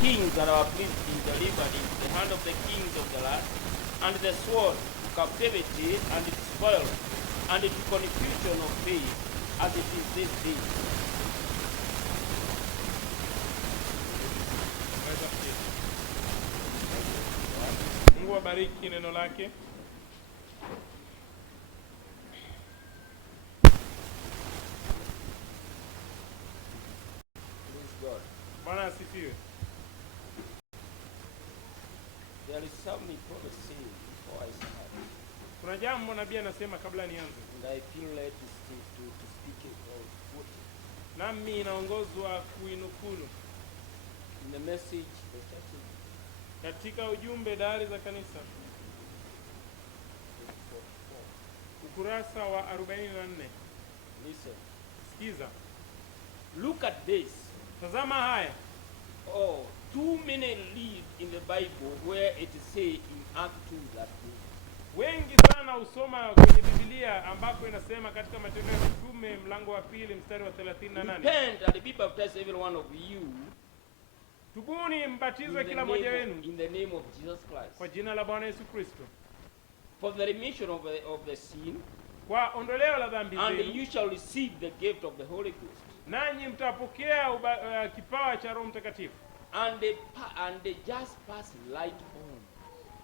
kings and our priests be delivered into the hand of the kings of the land, and the sword, to captivity, and to spoil, and to confusion of peace, as it is this day. Mungu abariki neno lake. Bwana asifiwe. There is something prophecy before I start. Kuna jambo nabii anasema kabla nianze. And I feel led to speak it or quote it. Nami inaongozwa kuinukulu. In the message, the church, katika ujumbe Dahari za Kanisa, ukurasa wa 44. Listen. Sikiza. Look at this. Tazama haya. Oh, too many read in the Bible where it say in Act 2 that wengi sana usoma kwenye Biblia ambako inasema katika Matendo ya Mitume mlango wa 2 mstari wa 38. Repent and be baptized every one of you. Tubuni mbatizwe kila mmoja wenu in the name of Jesus Christ. Kwa jina la Bwana Yesu Kristo. For the remission of the sin. Kwa ondoleo la dhambi zenu. And you shall receive the gift of the Holy Ghost. Nanyi mtapokea kipawa cha Roho Mtakatifu. And they just pass light on.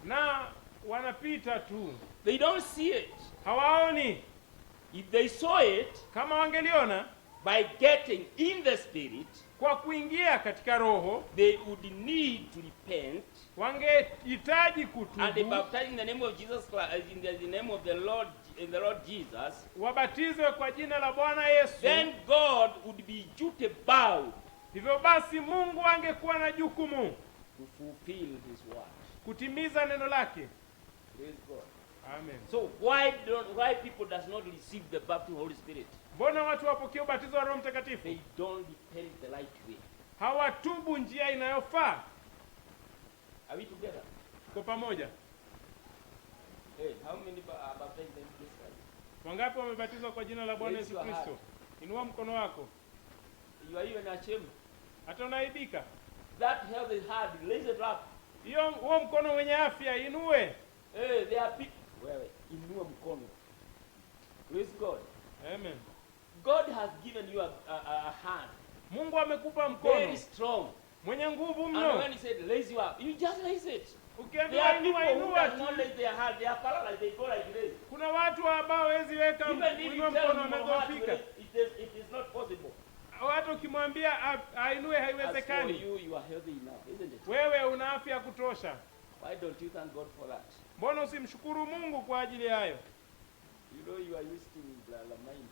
Na wanapita tu. They don't see it. Hawaoni. If they saw it, kama wangeliona, by getting in the spirit, kwa kuingia katika roho, they would need to repent. Wangehitaji kutubu. And they baptize in the name of Jesus Christ, in the name of the Lord Jesus. Wabatizwe kwa jina la Bwana Yesu. Then God would be duty bound. Hivyo basi Mungu angekuwa na jukumu to fulfill his word. Kutimiza neno lake. Praise God. Amen. So why people does not receive the baptism of the Holy Spirit? Mbona watu wapokea ubatizo wa Roho Mtakatifu? They don't repent the right way. Hawatubu njia inayofaa. Are we together? Kwa pamoja. Hey, how many are baptized in Jesus Christ? Wangapi wamebatizwa kwa jina la Bwana Yesu Kristo? Inua mkono wako. You are even ashamed. Hata unaibika. That healthy heart, raise it up. Huo mkono wenye afya inue. Hey, there are people. Wewe inua mkono. Praise God. Amen. God has given you a hand. Mungu amekupa mkono. Very strong. Mwenye nguvu mno. And when he said raise you up, you just raise it. Ukiambiwa inua tu. Their hand, they are paralyzed, they go like this. Kuna watu ambao hawezi weka mkono wamedhoofika. It is not possible. Watu ukimwambia ainue haiwezekani. As for you are healthy enough, isn't it? Wewe una afya kutosha. Why don't you thank God for that? Mbona usimshukuru Mungu kwa ajili ya hayo? You know you are used to la Maina.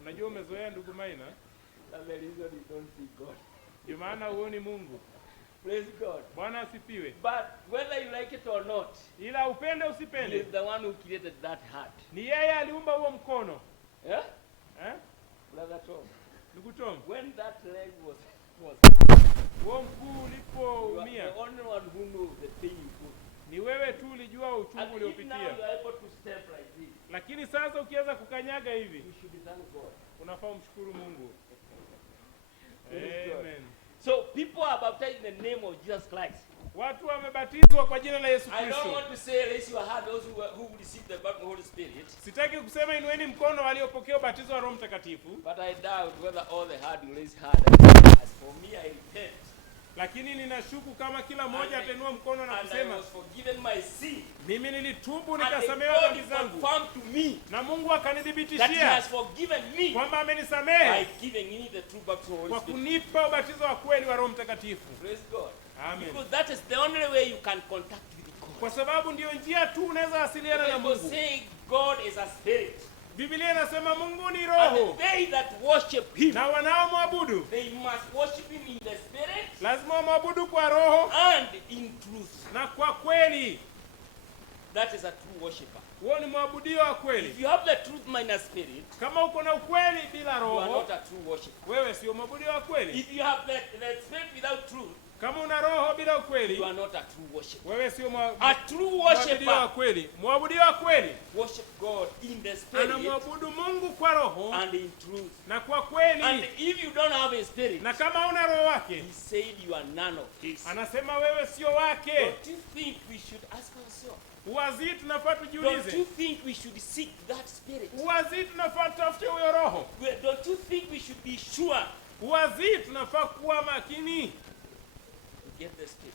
Unajua umezoea ndugu Maina? That's the reason you don't see God. Ndio maana huoni Mungu. Praise God. Bwana asifiwe. But whether you like it or not, ila upende usipende, he is the one who created that heart. Ni yeye aliumba huo mkono. Yeah? Brother Tom. Ndugu Tom. When that leg was huo mguu ulipoumia, the only one who knows the pain you feel. Ni wewe tu ulijua uchungu uliopitia. Now you are able to step like this. Lakini sasa ukiweza kukanyaga hivi, you should thank God. Unafaa umshukuru Mungu. Amen. So people are baptized in the name of Jesus Christ. Watu wamebatizwa kwa jina la Yesu Kristo. I don't want to say raise your hand those who receive the baptism of the Holy Spirit. Sitaki kusema inueni mkono waliopokea ubatizo wa Roho Mtakatifu. But I doubt whether all the hand will raise hand. As for me, I repent. Lakini ninashuku kama kila mmoja atainua mkono na kusema, I was forgiven my sin. Mimi nilitubu nikasamehewa dhambi zangu. Na Mungu akanidhibitishia kwamba amenisamehe by giving me the true baptism of the Holy Spirit. Kwa kunipa ubatizo wa kweli wa Roho Mtakatifu. Praise God. Amen. Because that is the only way you can contact with God. Kwa sababu ndio njia tu unaweza wasiliana na Mungu. Say God is a spirit. Biblia inasema Mungu ni roho. And they that worship him, na wanaomwabudu, they must worship him in the spirit, lazima wamwabudu kwa roho and in truth. Na kwa kweli. That is a true worshipper. Huo ni mwabudio wa kweli. If you have the truth minus spirit, kama uko na ukweli bila roho, you are not a true worshipper. Wewe sio mwabudio wa kweli. If you have the spirit without truth, Kama una roho bila you ukweli, are not a true worshiper. wewe sio A true mwabudio wa worshiper kweli. Mwabudio wa kweli worship God in the spirit anamwabudu Mungu kwa roho and in truth. na kwa And kweli. if you don't have a spirit, Na kama una roho wake, he said you are none of his. anasema wewe sio wake. Don't you think we should ask ourselves? Uwazi tunafaa Don't you tujiulize. think we should seek that spirit? Uwazi tunafaa tutafute huyo roho. Don't you think we should be sure Uwazi tunafaa kuwa makini to get the spirit?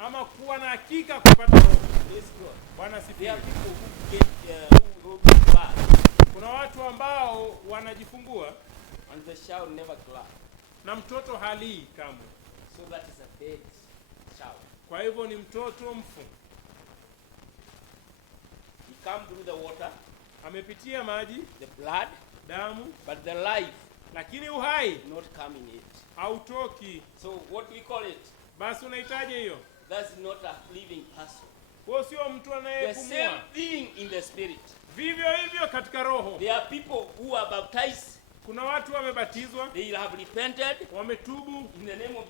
ama kuwa na hakika kupata roho. Praise God. Bwana There sifiwe. are people who get who get bad Kuna watu ambao wanajifungua and the child never clap. na mtoto halii kamwe. So that is a dead child. Kwa hivyo ni mtoto mfu. He come through the water, Amepitia maji, the blood, damu, but the life lakini uhai not come in it. hautoki. So what we call it? Basi unahitaji hiyo. That's not a living person. Kwa sio mtu The same anayepumua. thing in the spirit. Vivyo hivyo katika roho. There are people who are baptized. Kuna watu wamebatizwa, They have repented wametubu, in the name of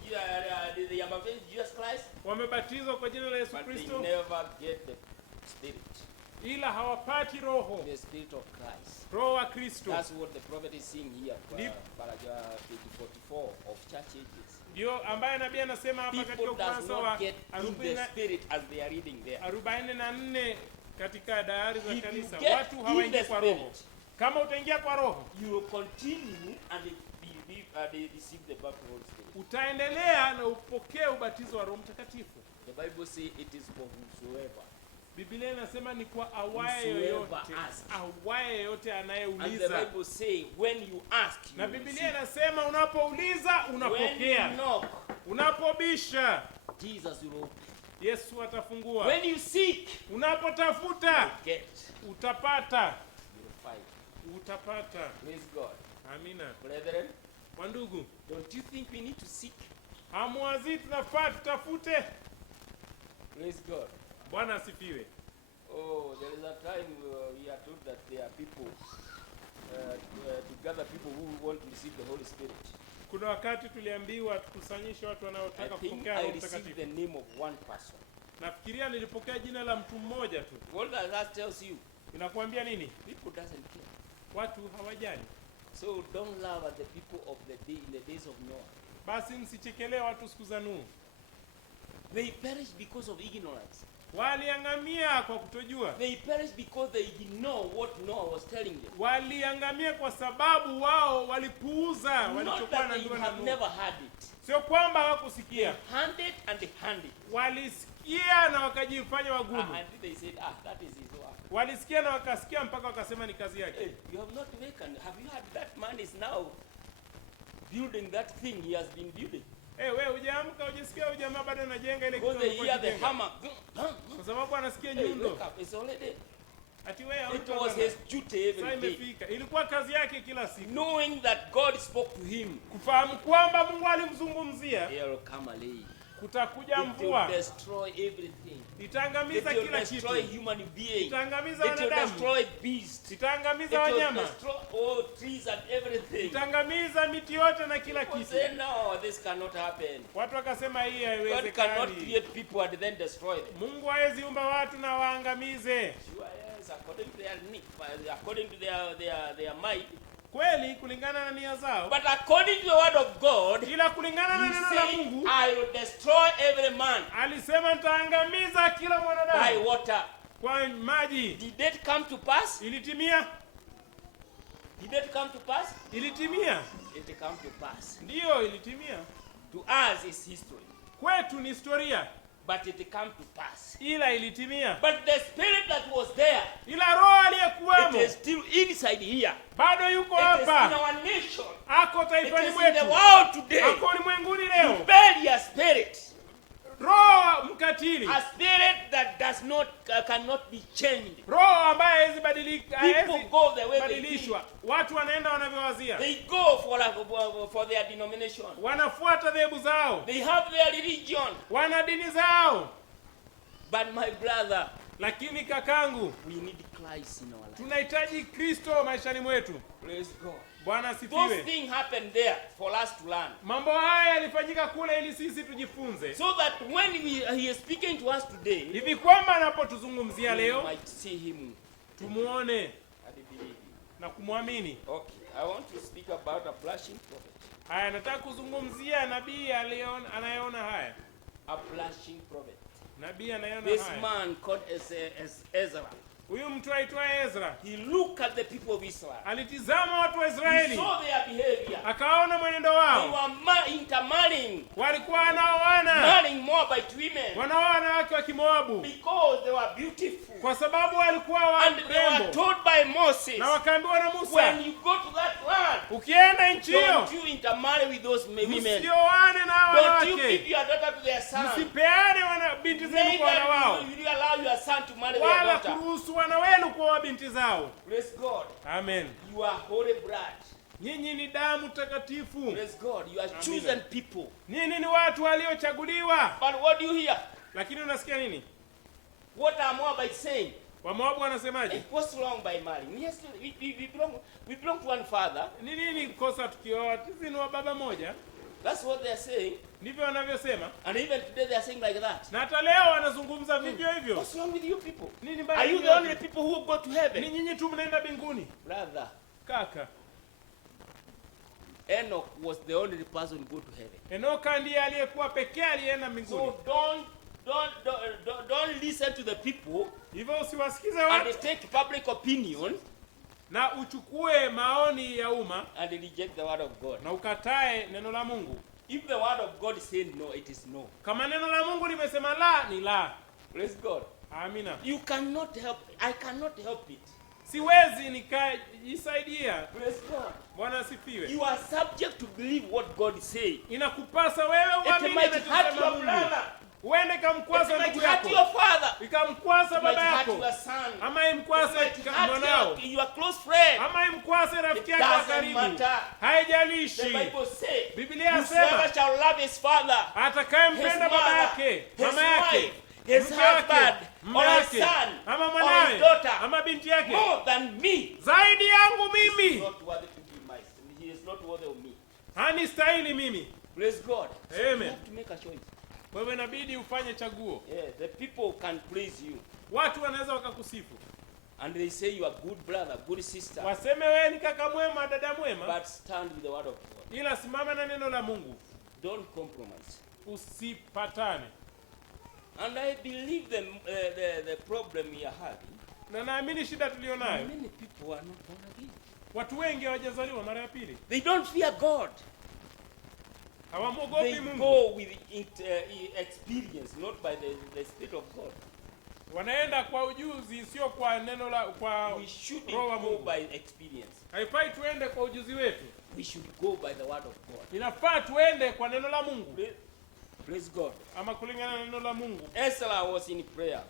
they are baptized in Jesus Christ, wamebatizwa kwa jina la Yesu but they Kristo, never get the spirit, ila hawapati roho, the spirit of Christ. roho wa Kristo. That's what the prophet is saying here, Deep. paragraph 44 of church ages. Ndio ambaye nabii anasema hapa katika People does ukurasa wa not get in the spirit as they are reading there. 44 katika dayari za If you kanisa. get Watu in hawaingii the kwa roho. spirit, Kama utaingia kwa roho, you will continue and they receive the baptism of the Holy Spirit. utaendelea na upokee ubatizo wa Roho Mtakatifu. The Bible says it is for whosoever. Biblia inasema ni kwa awaye Whosoever yoyote, asks. awaye yoyote And the anayeuliza. Bible says when you ask, you Na will Biblia receive. inasema unapouliza When you unapokea, knock, unapobisha Jesus will open. Yesu atafungua, When you seek, unapotafuta get. utapata, You will find. utapata. Praise God. Amina. Brethren, Wandugu, don't you think we need to seek? hamwazi tunafaa tutafute. Praise God. Bwana asifiwe. Oh, there is a time we are told that there are people, to gather people who want to receive the Holy Spirit. Kuna wakati tuliambiwa tukusanyishe watu I wanaotaka think kupokea I Roho received Mtakatifu. the name of one person. Nafikiria nilipokea jina la mtu mmoja tu. What does that tells you? Inakuambia nini? People doesn't care. Watu hawajali. So don't laugh at the people of the day in the days of Noah. Basi msichekelee watu siku za Nuhu. They perished because of ignorance. Waliangamia kwa kutojua. They perished because they didn't know what Noah was telling them. Waliangamia kwa sababu wao walipuuza Not walichokuwa that na they ndugu na have Nuhu. never heard it. Sio kwamba They hawakusikia. heard it and they heard it. Walisikia na wakajifanya wagumu. And they said, that is his work. Walisikia na wakasikia mpaka wakasema ni kazi yake. Hey, you have not awakened. Have you heard that man is now building that thing he has been building? Wewe hujaamka, hujisikia huyu jamaa bado anajenga ile Because kitu they alikuwa hear the akijenga. hammer. Kwa sababu anasikia Hey, nyundo. wake up. It's already. Ati wewe It hauko was bana. his duty Sasa every day. imefika. Ilikuwa kazi yake kila siku. Knowing that God spoke to him, Kufahamu kwamba Mungu alimzungumzia, there will come a day. kutakuja It will mvua. destroy everything. It Itaangamiza will kila destroy kitu. human being. Itaangamiza It will wanadamu. destroy beasts. It Itaangamiza will wanyama. destroy all trees and everything. Itaangamiza miti yote na kila People kitu. say, no, this cannot happen. Watu wakasema hii God cannot haiwezekani. create people and then destroy them. Mungu hawezi umba watu na waangamize. Sure, yes, according to their need, according to their might. Kweli kulingana na nia zao. But according to the word of God, Ila kulingana na he neno la said, Mungu I will destroy every man alisema nitaangamiza kila by mwanadamu water. kwa maji. Did it come to pass? Ilitimia? Did it come to pass? Ilitimia? It come to pass. Ndiyo, ilitimia. To us is history, Kwetu ni historia, but it come to pass. ila ilitimia. But the spirit that was there, Ila roho it aliyekuwamo is still inside here. bado yuko It is in hapa, our nation. ako It taifani is in the mwetu, world today. ako ulimwenguni leo. Rebellious spirit. Roho mkatili, A spirit that does not cannot be changed. roho ambaye hawezi badilika, People hawezi go the way they think. badilishwa. Watu wanaenda wanavyowazia, They go for their denomination. wanafuata dhehebu zao, They have their religion. wana dini zao. But my brother, Lakini kakangu, we need Christ in our life. tunahitaji Kristo maishani mwetu. Praise God. Bwana Those asifiwe. things happen there for us to learn. Mambo haya yalifanyika kule ili sisi tujifunze. So that when he is speaking to us today, Hivi kwamba anapotuzungumzia we leo might see him tumuone and believe him. na kumwamini. Okay, I want to speak about a blushing prophet. Haya, nataka kuzungumzia nabii anayeona haya. A blushing prophet. Nabii anayeona This haya. man called as Ezra. Huyu mtu aitwaye Ezra He looked at the people of Israel. alitizama watu wa He Israeli, saw their behavior. akaona mwenendo They wao. were intermarrying, Walikuwa wanaoana, marrying Moabite women wanaoa wanawake wa Kimoabu because they were beautiful. kwa sababu walikuwa And they were warembo, told by Moses, na wakaambiwa na Musa, when you go to that land, ukienda nchi hiyo don't you intermarry with those women. msioane na hao Don't you give wanawake, your daughter to their son. msipeane binti zenu kwa wana Neither wao, will you allow your son to marry their wala daughter. kuruhusu wana wenu kuoa binti zao. Praise God. Amen. You are holy blood. Nyinyi ni damu takatifu, Praise God. You are Amen. chosen people. nyinyi ni watu waliochaguliwa. But what do you hear? Lakini unasikia nini? What are Moabites saying? Wamoabu wanasemaje? What's wrong by marrying? Yes, we belong to one father. Ni nini kosa tukioa? Sisi ni wa baba moja. That's what they are saying. Ndivyo wanavyosema, And even today they are saying like that. na hata leo wanazungumza vivyo hivyo. What's wrong with you people? Nini mbaya? Are you the only people who go to Ni heaven? nyinyi tu mnaenda mbinguni? Brother, Kaka, Enoch was the only person who go to heaven. Enoka ndiye aliyekuwa pekee alienda mbinguni. So don't listen to the people Hivyo usiwasikize and watu take public opinion na uchukue maoni ya umma and reject the word of God. na ukatae neno la Mungu. If the word of God says no, it is no. Kama neno la Mungu limesema la, ni la. Praise God. Amina. You cannot help. I cannot help it. Siwezi nikajisaidia. Praise God. Bwana asifiwe. You are subject to believe what God says. Inakupasa wewe It uamini might hurt anachosema your Mungu. brother. Uende It kamkwaza might ndugu hurt yako, your father. ikamkwasa It might baba hurt yako, your son. ama It imkwase might hurt mwanao, your close friend. ama imkwase rafiki It yako wa doesn't karibu. matter. The Haijalishi. Bible says, Biblia whosoever yasema shall love his father, atakayempenda his baba mother, yake, his mama yake, wife, his mke wake, husband, mume or his wake, son, ama or mwanawe, his daughter, ama binti yake, more than me, zaidi yangu he is mimi, not worthy to be my son. He is not worthy of me. hanistahili mimi. Praise God. So you Amen. have to make a choice. Wewe inabidi ufanye chaguo. Yeah, the people can praise you. Watu wanaweza wakakusifu, And they say you are good brother, good sister. waseme wewe ni kaka mwema, dada mwema, But stand with the word of God. ila simama na neno la Mungu, Don't compromise. usipatane. And I believe the problem we are having, Na naamini shida tulionayo, many people are not born again. watu wengi hawajazaliwa mara ya pili, They don't fear God. hawamwogopi They Mungu, go with experience, not by the Spirit of God. wanaenda kwa ujuzi, sio kwa neno la kwa We shouldn't Roho wa go Mungu. by experience. Haifai tuende kwa ujuzi wetu, We should go by the word of God. inafaa tuende kwa neno la Mungu, Praise God. ama kulingana na neno la Mungu. Ezra was in prayer.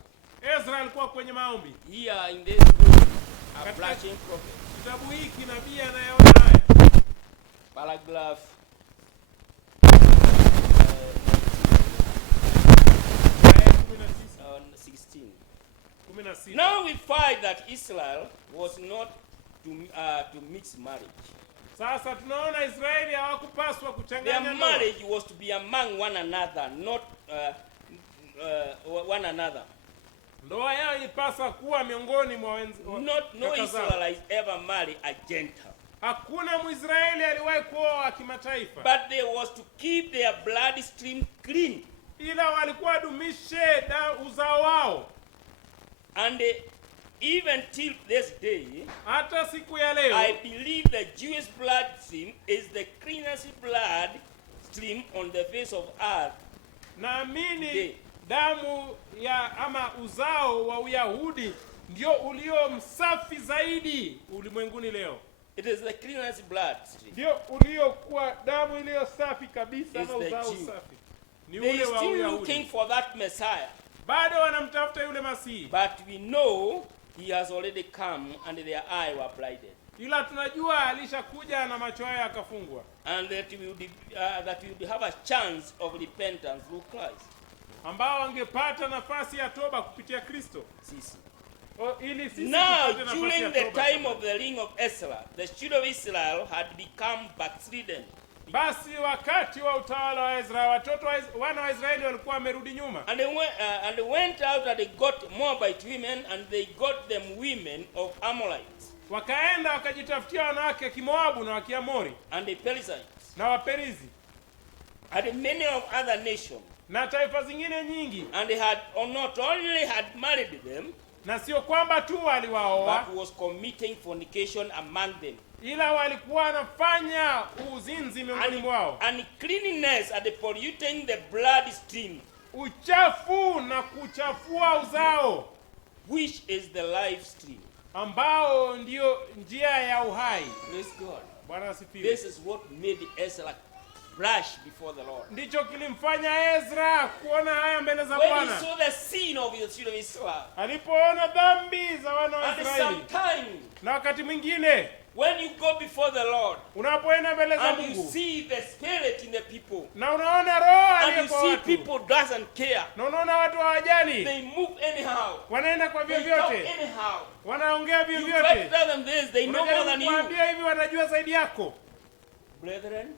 Ezra alikuwa kwenye maombi. Here in this book, a Katika- blushing prophet. Kitabu hiki nabii anayeona haya, Paragraph aya 19, 16. 16. Now we find that Israel was not to mix marriage. Sasa tunaona Israeli hawakupaswa Their kuchanganya ndoa. marriage was to be among one another, not one another. Ndoa yao ilipaswa kuwa miongoni mwa No kaka zao. Israelite ever marry a Gentile. Hakuna Mwisraeli aliwahi kuoa kimataifa, But they was to keep their blood stream clean. ila walikuwa wadumishe uzao wao. And even till this day, Hata siku ya leo I believe the Jewish blood stream is the cleanest blood stream on the face of earth. naamini Today. damu ya ama uzao wa Uyahudi ndio ulio msafi zaidi ulimwenguni leo, It is the cleanest blood stream. ndio uliokuwa damu iliyo safi kabisa, Is ama the uzao Jew. safi ni They ule are wa still Uyahudi. looking for that Messiah. Bado wanamtafuta yule Masihi, But we know he has already come and their eye were blinded. ila tunajua alishakuja na macho yao yakafungwa, And that we will have a chance of repentance through Christ. ambao wangepata nafasi ya toba kupitia Kristo, Sisi. ili sisi Now, tupate nafasi during ya the toba. time of the reign of Ezra, the children of Israel had become backslidden Basi wakati wa utawala wa Ezra, wana wa Israeli walikuwa wamerudi nyuma. And they went out and they got Moabite women, and they got them women of Amorites. Wakaenda wakajitafutia wanawake Kimoabu na wa Kiamori, and the Perizzites, na Waperizi, and many of other nations. na taifa zingine nyingi. And they had not only had married them, na sio kwamba tu waliwaoa, but was committing fornication among them. ila walikuwa wanafanya uzinzi miongoni mwao. Uncleanness and polluting the blood stream, uchafu na kuchafua uzao, which is the life stream, ambao ndio njia ya uhai. Praise God. Bwana asifiwe. This is what made Ezra blush before the Lord. Ndicho kilimfanya Ezra kuona haya mbele za When Bwana. he saw the sin of the children of Israel, alipoona dhambi za wana wa and Israeli. sometimes, na wakati mwingine, when you go before the Lord, unapoenda mbele za and you Mungu, see the spirit in the people, na unaona roho and you aliyepo see watu, people doesn't care, na unaona watu hawajali, they move anyhow, wanaenda kwa they talk vyovyote, anyhow, wanaongea you try to vyovyote, tell them this, they know more than you. kuambia hivi wanajua zaidi yako. Brethren,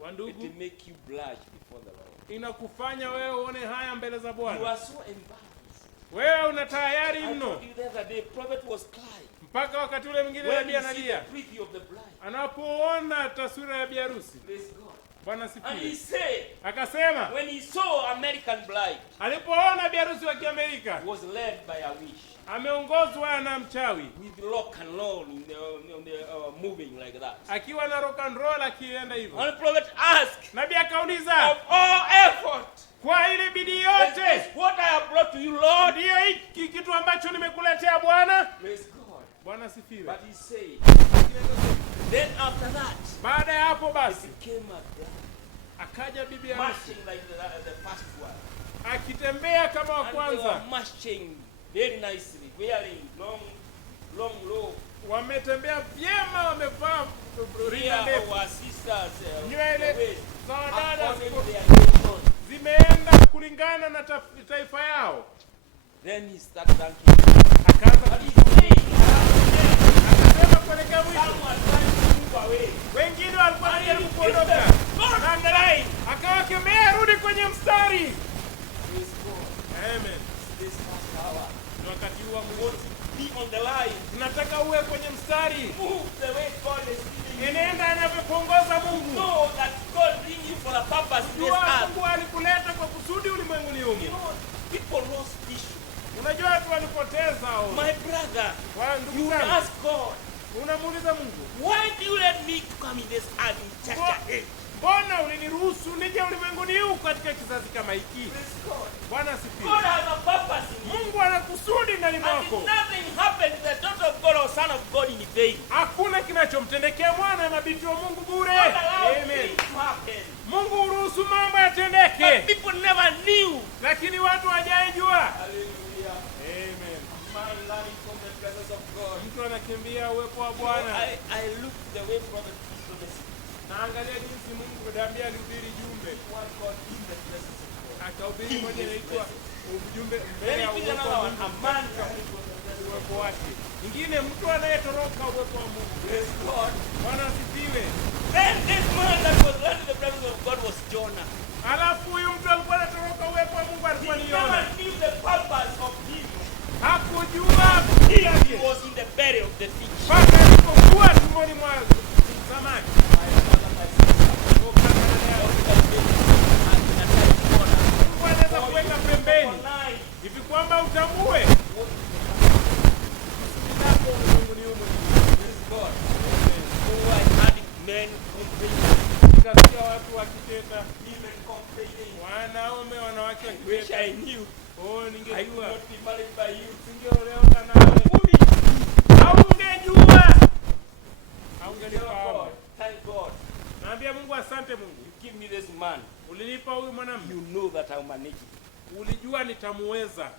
Wandugu, it will make you blush before the Lord. inakufanya wewe uone haya mbele za You Bwana. are so embarrassed. Wewe una tayari I mno. told you the other day, prophet was crying Mpaka wakati ule mwingine when nabii he see the analia preview of the bride. anapoona taswira ya biharusi. Praise God. Bwana And he sifiwe. said, Akasema when he saw American bride, alipoona biharusi wa Kiamerika was led by a witch, ameongozwa na mchawi, with rock and roll in the moving like that. akiwa na rock and roll akienda hivyo. And the prophet asked, Nabii akauliza, of all effort, kwa ile bidii is yote, this what I have brought to you, Lord? ndio hiki kitu ambacho nimekuletea Bwana? Praise God. Bwana sifiwe. But he said, then after that, Baada ya hapo it basi became a bride, akaja bibi harusi marching like the first one. akitembea kama wa And they were kwanza, marching very nicely, wearing long robe. wametembea vyema, wamevaa Here rinda ndefu, our sisters, nywele the waist, za wadada according to ziko- their nation. zimeenda kulingana na taifa yao. Then he started thanking. Akaanza But he said, akasema kuelekea mwisho, someone trying to move away. wengine walikuwa And he wanajaribu rebuked kuondoka, them. Go to the line. akawakemea, rudi kwenye mstari. Praise God. Amen. This first hour. Ni wakati huu wa Want mwisho, to be on the line. tunataka uwe kwenye mstari, Move the way God is leading you. enenda anavyokuongoza Mungu. Know that God bring you for a purpose in this Jua earth. Mungu alikuleta kwa kusudi ulimwenguni You humu. know, people lost vision. Unajua watu walipoteza hao. My brother, Wa ndugu you zangu, ask God, unamuuliza Mungu, why do you let me to come in this earth in such a age? mbona uliniruhusu nije ulimwenguni huu katika kizazi kama hiki? Praise God. Bwana God asifiwe. has a purpose in you. Mungu ana kusudi ndani And mwako. nothing happens to the daughter of God or son of God in vain. Hakuna kinachomtendekea mwana na mabinti wa Mungu bure. God allows Amen. things to happen. Mungu huruhusu mambo But yatendeke, people never knew. lakini watu hawajaijua. Hallelujah. Amen. Man learning from the presence of God. Mtu anakimbia uwepo wa Bwana. I look the way Prophet preached on the city. Naangalia jinsi Mungu ndiye alihubiri jumbe. One God in the presence of God. Akahubiri moja inaitwa ujumbe Then mbele ya he preached uwepo another wa one, Mungu, a man learning from the presence of uwepo wake. Ingine mtu anayetoroka uwepo wa Mungu. Praise God. Bwana asifiwe. Then this man that was learning the presence of God was Jonah. Alafu huyu mtu alikuwa anatoroka uwepo wa Mungu, He alikuwa ni never Yona. knew the purpose of him. Hakujua He yake was in the belly of the fish. mpaka alipokuwa tumboni mwa samaki. My brother, my sister, Oh, kaka na dada, God can make you and in a tight corner. Mungu anaweza kuweka pembeni For life. hivi kwamba utambue What lako ulimwenguni humu. is God? Oh, I had men complaining, Nikasikia watu wakiteta, women complaining. wanaume wanawake Wish wakiteta. I knew Oh, I could ningejua not be married by you. singeolewa nawe. Haungejua, Tell haungelifahamu. God, thank God. Naambia Mungu asante. Mungu, You give me this man. ulinipa huyu mwanamume, You know that I'll manage it. ulijua nitamuweza.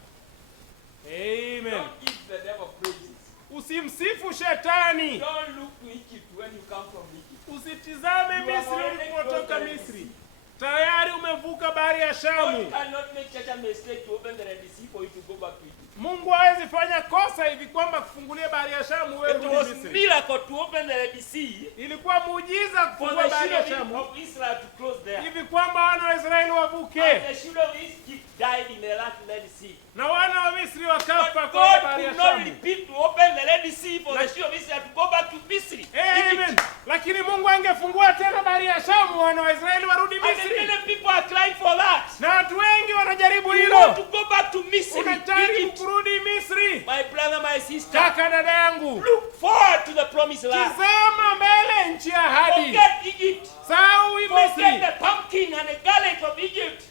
Amen. Don't give the devil praises. Usimsifu shetani. Don't look to Egypt when you come from Egypt. Usitizame You are Misri already ulipotoka close to the Misri. sea. Tayari umevuka bahari ya God Shamu. cannot make such a mistake to open the Red Sea for you to go back to Egypt. Mungu hawezi fanya kosa hivi kwamba kufungulia bahari ya Shamu wewe It urudi was Misri. miracle to open the Red Sea Ilikuwa muujiza for kufungua the bahari ya children Shamu of Israel to close there. hivi kwamba wana wa Israeli wavuke, And the children of Egypt died in the Red Sea. na wana wa Misri But wakafa kwa God bahari ya could not Shamu. repeat to open the Red Sea for the children of Israel to go back to Misri. Amen. Egypt. Lakini Mungu angefungua tena bahari ya Shamu, wana wa Israeli warudi And Misri. many people are crying for that. Na watu wengi wanajaribu You want to hilo. go back to Misri, Unajaribu Egypt. kurudi Misri. My brother, my sister, Kaka, dada yangu, look forward to the promised land. tizama mbele nchi ya ahadi. Forget Egypt. Sahau Forget Misri. the pumpkin and the garlic of Egypt.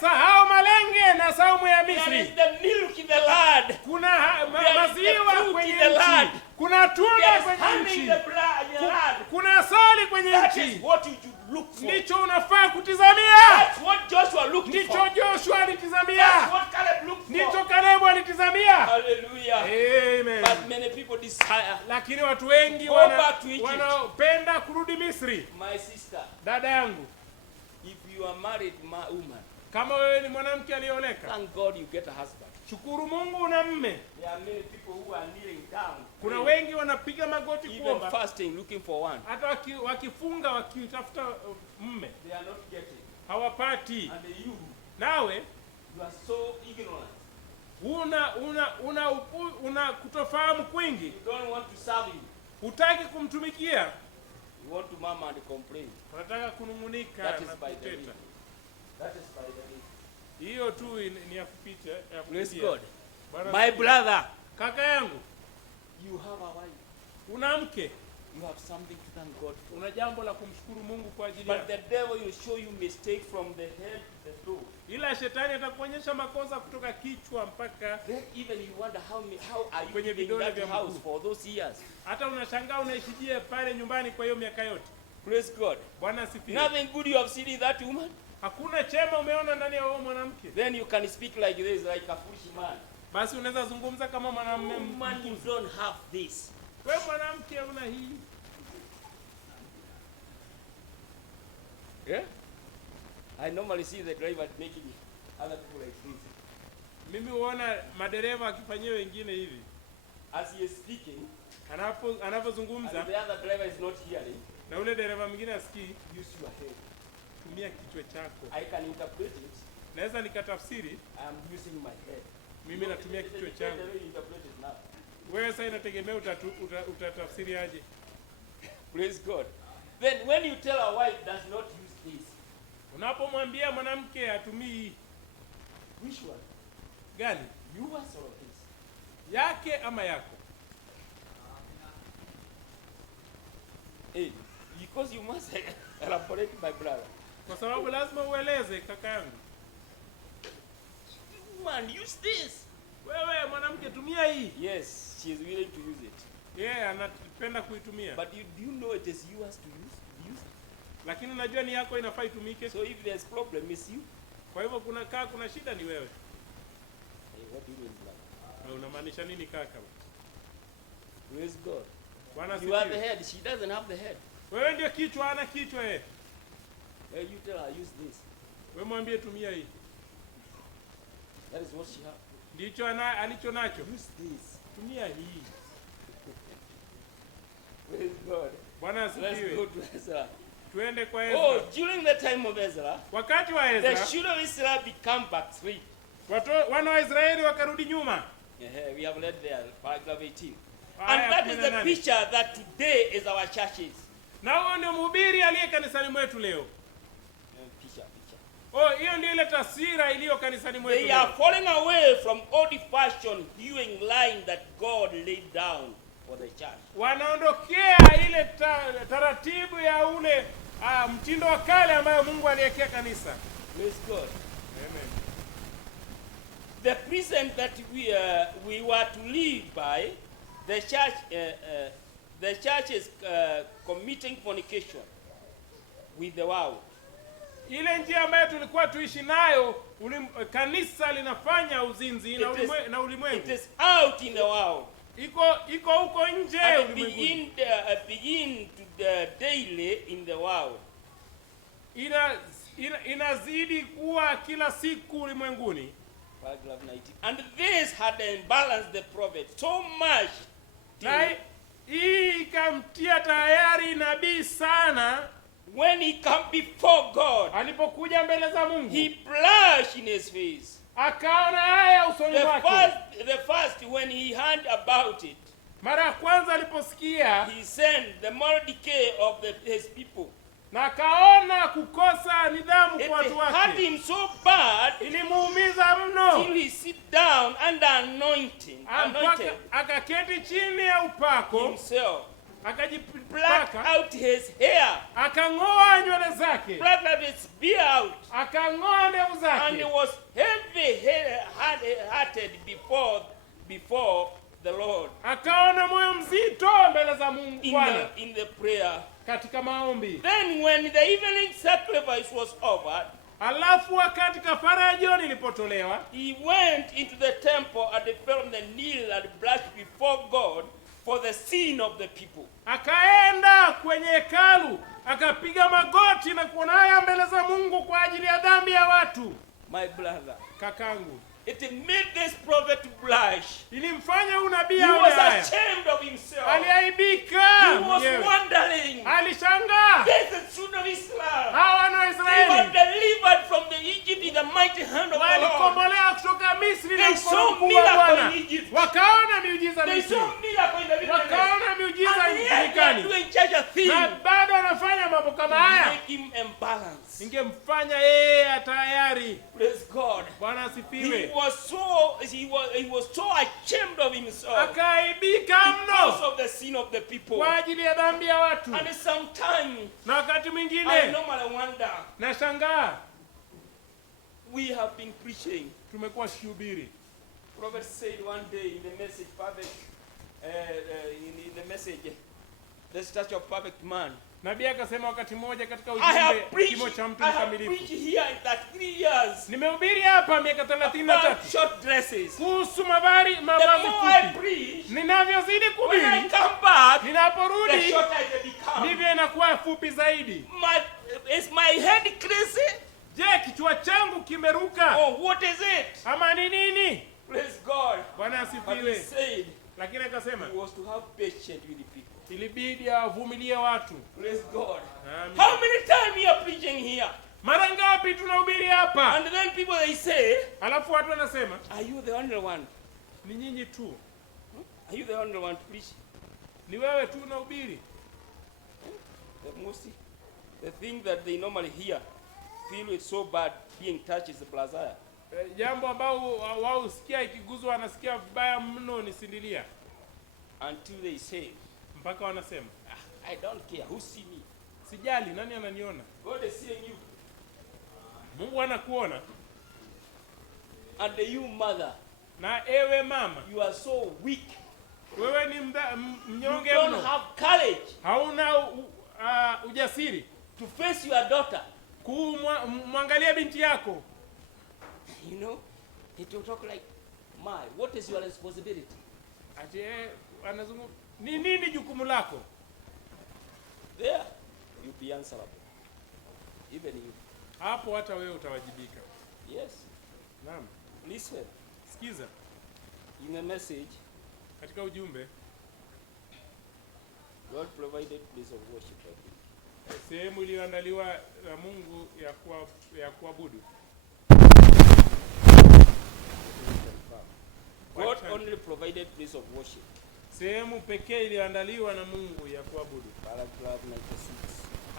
Sahau malenge na saumu ya There is Misri. the milk in the land. Kuna There is maziwa the fruit kwenye in the land. nchi. Kuna tunda There is kwenye honey in nchi. the land. Kuna asali kwenye That is nchi. what you should look for. Ndicho unafaa kutizamia. That's what Joshua looked Ndicho for. Joshua That's alitizamia. what Caleb looked Ndicho for. Kalebu alitizamia. Hallelujah. Amen. But many people desire. Lakini watu wengi Go back to Egypt. wanapenda kurudi Misri. My sister, Dada yangu, if you are married woman, kama wewe ni mwanamke aliyeoleka, thank God you get a husband. shukuru Mungu una mme. There are many people who are kneeling down, Kuna praying, wengi wanapiga magoti even kuomba, fasting, looking for one. hata wakifunga wakitafuta mme They are not getting. hawapati. And you Nawe are so ignorant. una kutofahamu kwingi, You don't want to serve him. hutaki kumtumikia, You want to murmur and complain. unataka kunung'unika That is na by the kuteta. way. That is by the way. Hiyo tu ni ya kupita, ya Praise kupitia. God. Bwana My asifiwe. brother, Kaka yangu, you have a wife. una mke, You have something to thank God for. una jambo la kumshukuru Mungu kwa ajili But yake. the devil will show you mistake from the head to the toe. Ila shetani atakuonyesha makosa kutoka kichwa mpaka, Then even you wonder how are you Kwenye living in vidole that vya house mguu. for those years. hata unashangaa unaishijie pale nyumbani kwa hiyo miaka yote. Praise God. Bwana asifiwe. Nothing good you have seen in that woman. Hakuna chema umeona ndani ya huyo mwanamke. Then you can speak like this, like a foolish man. Basi unaweza zungumza kama mwanamume Woman, you mpuzi. don't have this. Wewe mwanamke una hii. Yeah? I normally see the driver making other people like this. Mimi huona madereva akifanyia wengine hivi. As he is speaking, and Anapozungumza the other driver is not hearing, na ule dereva mwingine asikii, use your head. tumia kichwa chako. I can interpret it. Naweza nikatafsiri, I am using my head. mimi natumia kichwa Depends changu. the way you interpret it now. Wewe sasa inategemea utatafsiri aje. Praise God. Then when you tell a wife does not use this, Unapomwambia mwanamke atumii which one? gani? Yours or his? Yake ama yako? Hey, because you must elaborate, my brother. Kwa sababu lazima ueleze kaka yangu. Man, use this. Wewe mwanamke tumia hii. Yes, she is willing to use it. Yeye anapenda kuitumia. But do you know it is yours to use? Lakini unajua ni yako inafaa itumike. So if there's problem, it's you. Kwa hivyo kuna shida ni wewe. Hey, what do you mean, brother? Na unamaanisha nini kaka? Praise God. Bwana You are the asifiwe. head. She doesn't have the head. Wewe ndio kichwa, ana kichwa yeye. You tell her use this. Wewe mwambie tumia hii. That is what she has. Ndicho alicho nacho. Use this. Tumia hii. Praise God. Bwana Let's go asifiwe. to Ezra. Tuende kwa Oh, Ezra. during the time of Ezra, Wakati wa the Ezra, children of Israel become backslid. wana wa Israeli wakarudi nyuma. We have read there, paragraph 18. Aya And that is the 18. picture that today is our churches. Na huyo ndio mhubiri aliye kanisani mwetu leo. Picture. Oh, hiyo ndio ile taswira iliyo kanisani mwetu They are leo. falling away from old-fashioned hewing line that God laid down for the church. Wanaondokea ile taratibu ya ule mtindo wa kale ambayo Mungu aliwekea kanisa. Praise God. Amen. The present that we were to live by, the church is committing fornication with the world. Ile njia ambayo tulikuwa tuishi nayo, kanisa linafanya uzinzi na ulimwengu. It is out in the world. Iko huko nje And ulimwengu. begin to daily in the world. inazidi kuwa kila siku ulimwenguni. Paragraph 19. And this had imbalanced the prophet so much. Na hii ikamtia tayari nabii sana. When he come before God, alipokuja mbele za Mungu, he blushed in his face. Akaona haya usoni mwake. The first when he heard about it, mara ya kwanza aliposikia, he sent the moral decay of his people. Na akaona kukosa nidhamu kwa watu wake. It hurt him so bad, ilimuumiza mno, till he sit down under anointing, akaketi chini ya upako himself, akajipaka out his hair, akang'oa nywele zake, plucked out his beard out, akang'oa ndevu zake, and he was heavy-hearted before the Lord. Akaona moyo mzito mbele za Mungu Bwana in the prayer, katika maombi. Then when the evening sacrifice was over, alafu wakati kafara ya jioni ilipotolewa, he went into the temple and fell on the knee and blushed before God for the sin of the people. Akaenda kwenye hekalu, akapiga magoti na kuonaya mbele za Mungu kwa ajili ya dhambi ya watu. My brother, kakangu, it made this prophet blush. Ilimfanya unabii awe. He was ashamed of himself. Aliaibika. He was wondering. Alishangaa. This is children of Israel. Hawa na Israeli. They were delivered from the Egypt in the mighty hand of the Lord. Walikombolewa kutoka Misri na mkono wa Bwana. Wakaona miujiza Misri. They saw miracle in the wilderness. Wakaona miujiza nyikani. Na bado anafanya mambo kama haya. Make him imbalance. Ingemfanya yeye tayari. Praise God. Bwana asifiwe. He was so ashamed of himself. Akaibika mno. Because of the sin of the people. Kwa ajili ya dhambi ya watu. And sometimes, na wakati mwingine, I normally wonder. Nashangaa. We have been preaching. Tumekuwa shubiri. Prophet said one day in the message, in the message, the stature of perfect man. Nabii akasema wakati mmoja katika ujumbe kimo cha mtu mkamilifu. Nimehubiri hapa miaka 33 short dresses. Kuhusu mavazi fupi. Ninavyozidi kuhubiri, ninaporudi ndivyo inakuwa fupi zaidi. Is my head crazy? Je, kichwa changu kimeruka? Oh, what is it? Ama ni nini? Praise God. Bwana asifiwe. Lakini akasema he was to have patience with the people. Ilibidi avumilie watu. Praise God. Amen. How many times we are preaching here? Mara ngapi tunahubiri hapa? And then people they say, alafu watu wanasema, are you the only one? Ni nyinyi tu. Are you the only one to preach? Ni wewe tu unahubiri. The thing that they normally hear, feel it so bad being touched is the plazaya. Jambo ambao wao usikia ikiguzwa wanasikia vibaya mno ni sindilia. Until they say, mpaka wanasema, I don't care who see me. Sijali nani ananiona. God is seeing you. Mungu anakuona. And you mother, na ewe mama, you are so weak. Wewe ni mnyonge mno. You don't have courage. Hauna ujasiri to face your daughter. Kumwangalia binti yako. You know, it will talk like, what is your responsibility? Ati anazungu, ni nini jukumu lako? There you be answerable. Even you. Hapo hata wewe utawajibika. Yes. Naam. Listen. Sikiza. In a message, katika ujumbe, God provided place of worship. Sehemu iliyoandaliwa na Mungu ya kuabudu. God only provided place of worship. Sehemu pekee iliyoandaliwa na Mungu ya kuabudu. Paragraph 96.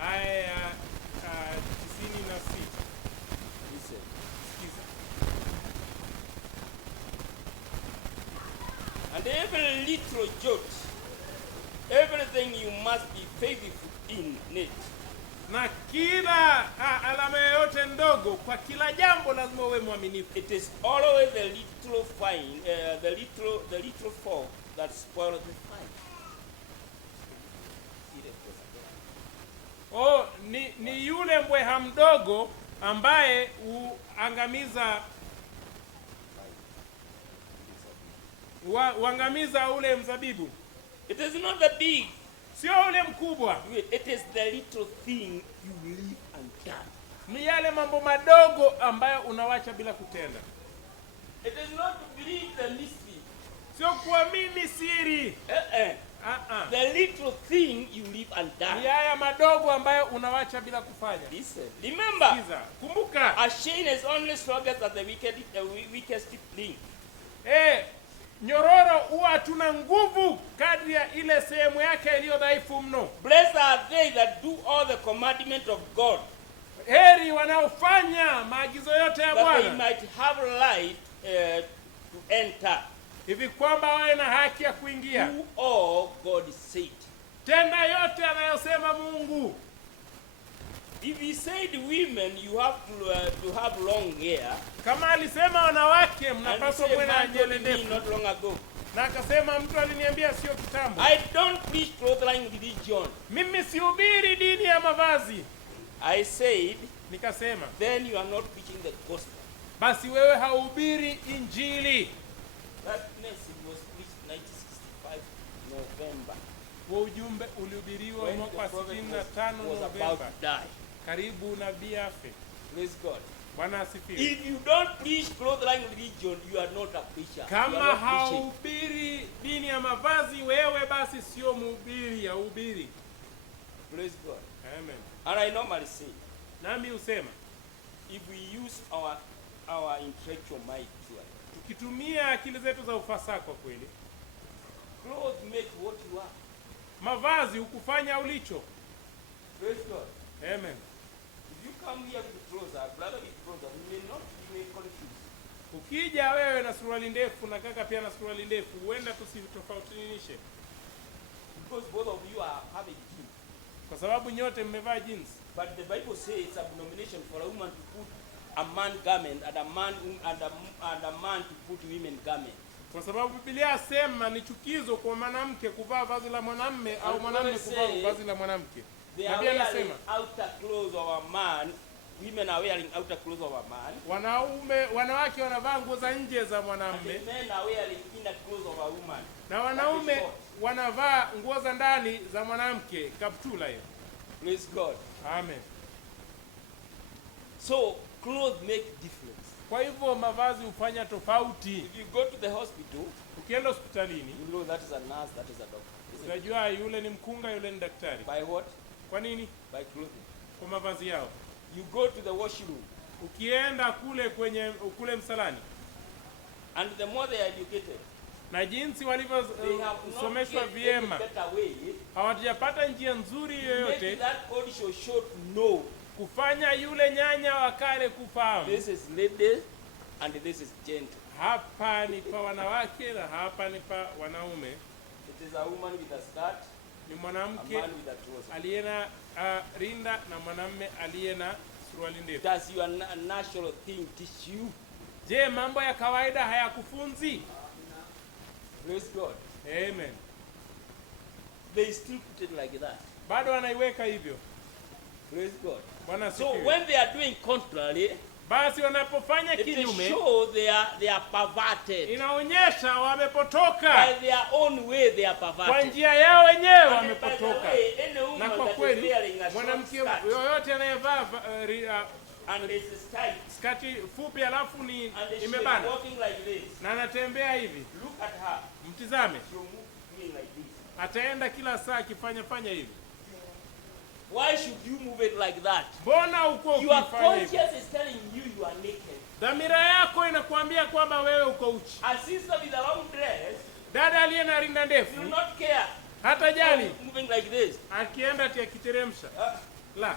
Aya ya 96. Listen. Sikiza. And every little jot, everything you must be faithful in it. Na kila alama yote ndogo, kwa kila jambo lazima uwe mwaminifu. It is always the little fine, the little fault that spoils the fine. Oh, ni yule mbweha mdogo ambaye uangamiza ule mzabibu. It is not the big. Sio ule mkubwa. It is the little thing you live and die. ni yale mambo madogo ambayo unawacha bila kutenda. It is not to believe the mystery. Sio kuamini siri. The little thing you leave Ni undone. haya madogo ambayo unawacha bila kufanya. Listen. Remember, Sikiza, kumbuka. a chain is only strongest as the weakest link. Nyororo huwa tuna nguvu kadri ya ile sehemu yake iliyo dhaifu mno. Blessed are they that do all the commandment of God, Heri wanaofanya maagizo yote ya that they Bwana, might have light to enter. hivi kwamba wawe na haki ya kuingia. Do all God said. Tenda yote anayosema Mungu. If he said women, you have to have long hair, Kama alisema wanawake and he mnapaswa said kuwa na man nywele told me ndefu, not long ago, na akasema mtu aliniambia sio kitambo, I don't preach clothing religion. mimi sihubiri dini ya mavazi. I said, Nikasema then you are not preaching the gospel. basi wewe hauhubiri injili. That message was preached 1965 November, Huo ujumbe ulihubiriwa when mwaka wa the prophet 65 was about Novemba, to die. karibu nabii afe. Praise God. Bwana asifiwe. If you don't preach clothing religion, you are not a preacher. You Kama are not preaching. hauhubiri dini ya mavazi, wewe basi sio mhubiri, hauhubiri. Praise God. Amen. And I normally say, Nami husema if we use our intellectual mind, tukitumia akili zetu za ufasaha, kwa kweli clothes make what you are. mavazi hukufanya ulicho. Praise God. Amen. If you come here with trousers, brother with trousers, you may confuse. Ukija wewe na suruali ndefu na kaka pia na suruali ndefu, huenda tusitofautishe, Because both of you are having jeans. kwa sababu nyote mmevaa jeans. But the Bible says it's abomination for a woman to put a man garment and a man to put women garment. Kwa sababu Biblia yasema ni chukizo kwa mwanamke kuvaa vazi la mwanamume au mwanamume kuvaa vazi la mwanamke. They are Biblia wearing inasema outer clothes of a man. Women are wearing outer clothes of a man. wanawake wanavaa nguo za nje za And mwanamume, the men are wearing inner clothes of a woman. na wanaume wanavaa nguo za ndani za mwanamke, kaptula hiyo. Praise God. Amen. So clothes make difference. Kwa hivyo mavazi hufanya tofauti. If you go to the hospital, Ukienda hospitalini, you know that is a nurse, that is a doctor. Isn't it? unajua yule ni mkunga, yule ni daktari. By what? Kwa nini? By clothing. Kwa mavazi yao. You go to the washroom, Ukienda kule msalani, and the more they are educated, na jinsi they have not walivyosomeshwa yet any vyema, better way. hawajapata njia nzuri Make yoyote that old show to know kufanya yule nyanya wa kale kufahamu this is lady and this is gentle. hapa ni pa wanawake na hapa ni pa wanaume. It is a woman with a skirt, Ni a mwanamke man with a trouser. aliye na rinda na mwanamume aliye na suruali ndefu. Does your natural thing teach you? Je, mambo ya kawaida hayakufunzi? Praise God. Amen. They still put it like that. Bado wanaiweka hivyo. Praise God. Bwana So asifiwe. when they are doing contrary, Basi wanapofanya it kinyume, shows they are perverted. inaonyesha wamepotoka. By their own way they are Kwa perverted. njia yao wenyewe And by the wamepotoka. way, any Na woman kwa that is kweli wearing a short mwanamke skirt yoyote anayevaa and it is tight skati fupi alafu ni and she is imebana walking like this, na anatembea hivi, look at her. mtizame, She'll move doing like this. ataenda kila saa akifanya hivi. Why should you move it like that? Mbona uko Your ukifanya hivi? conscience is telling you are naked. Dhamira yako inakuambia kwamba wewe uko uchi. A sister with a long dress Dada aliye na rinda ndefu will not care. hata jali Moving like this. akienda ati akiteremsha. La,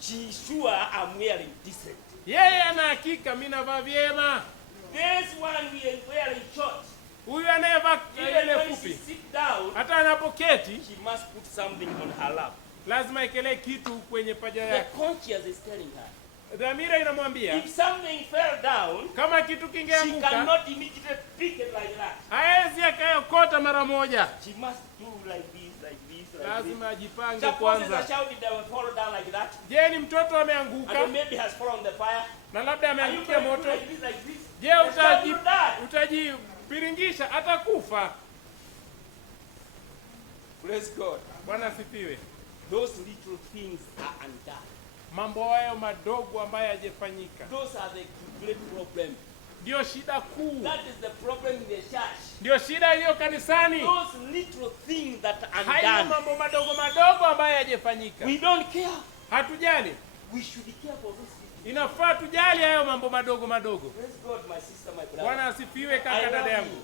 She's sure I'm wearing decent. yeye ana hakika mimi navaa vyema. This one we are wearing short. Huyu anayevaa Even ile when she fupi sit down, hata anapoketi she must put something on her lap. lazima ikelee kitu kwenye paja The yake. conscience is telling her. Dhamira inamwambia If something fell down, kama kitu she kingeanguka cannot immediately pick it like that. haezi akayokota mara moja, She must do like this, like this, like this. lazima ajipange Suppose kwanza. the child that will fall down like that, Je, ni mtoto and ameanguka maybe has fallen on the fire. na labda Are you ameangukia going to do moto? like this, like this? Je, The child will die. utajipiringisha atakufa? Praise God. Bwana asifiwe. Those little things are undone. mambo hayo madogo ambayo hajafanyika. Those are the great problem. Ndio shida kuu. That is the problem in the church. Ndio shida iliyo kanisani. Those little things that are Hayo undone. mambo madogo madogo ambayo hajafanyika. We don't care. Hatujali. We should care for those people. Inafaa tujali hayo mambo madogo madogo. Praise God, my sister, my brother. Bwana asifiwe I kaka, love dada yangu. you.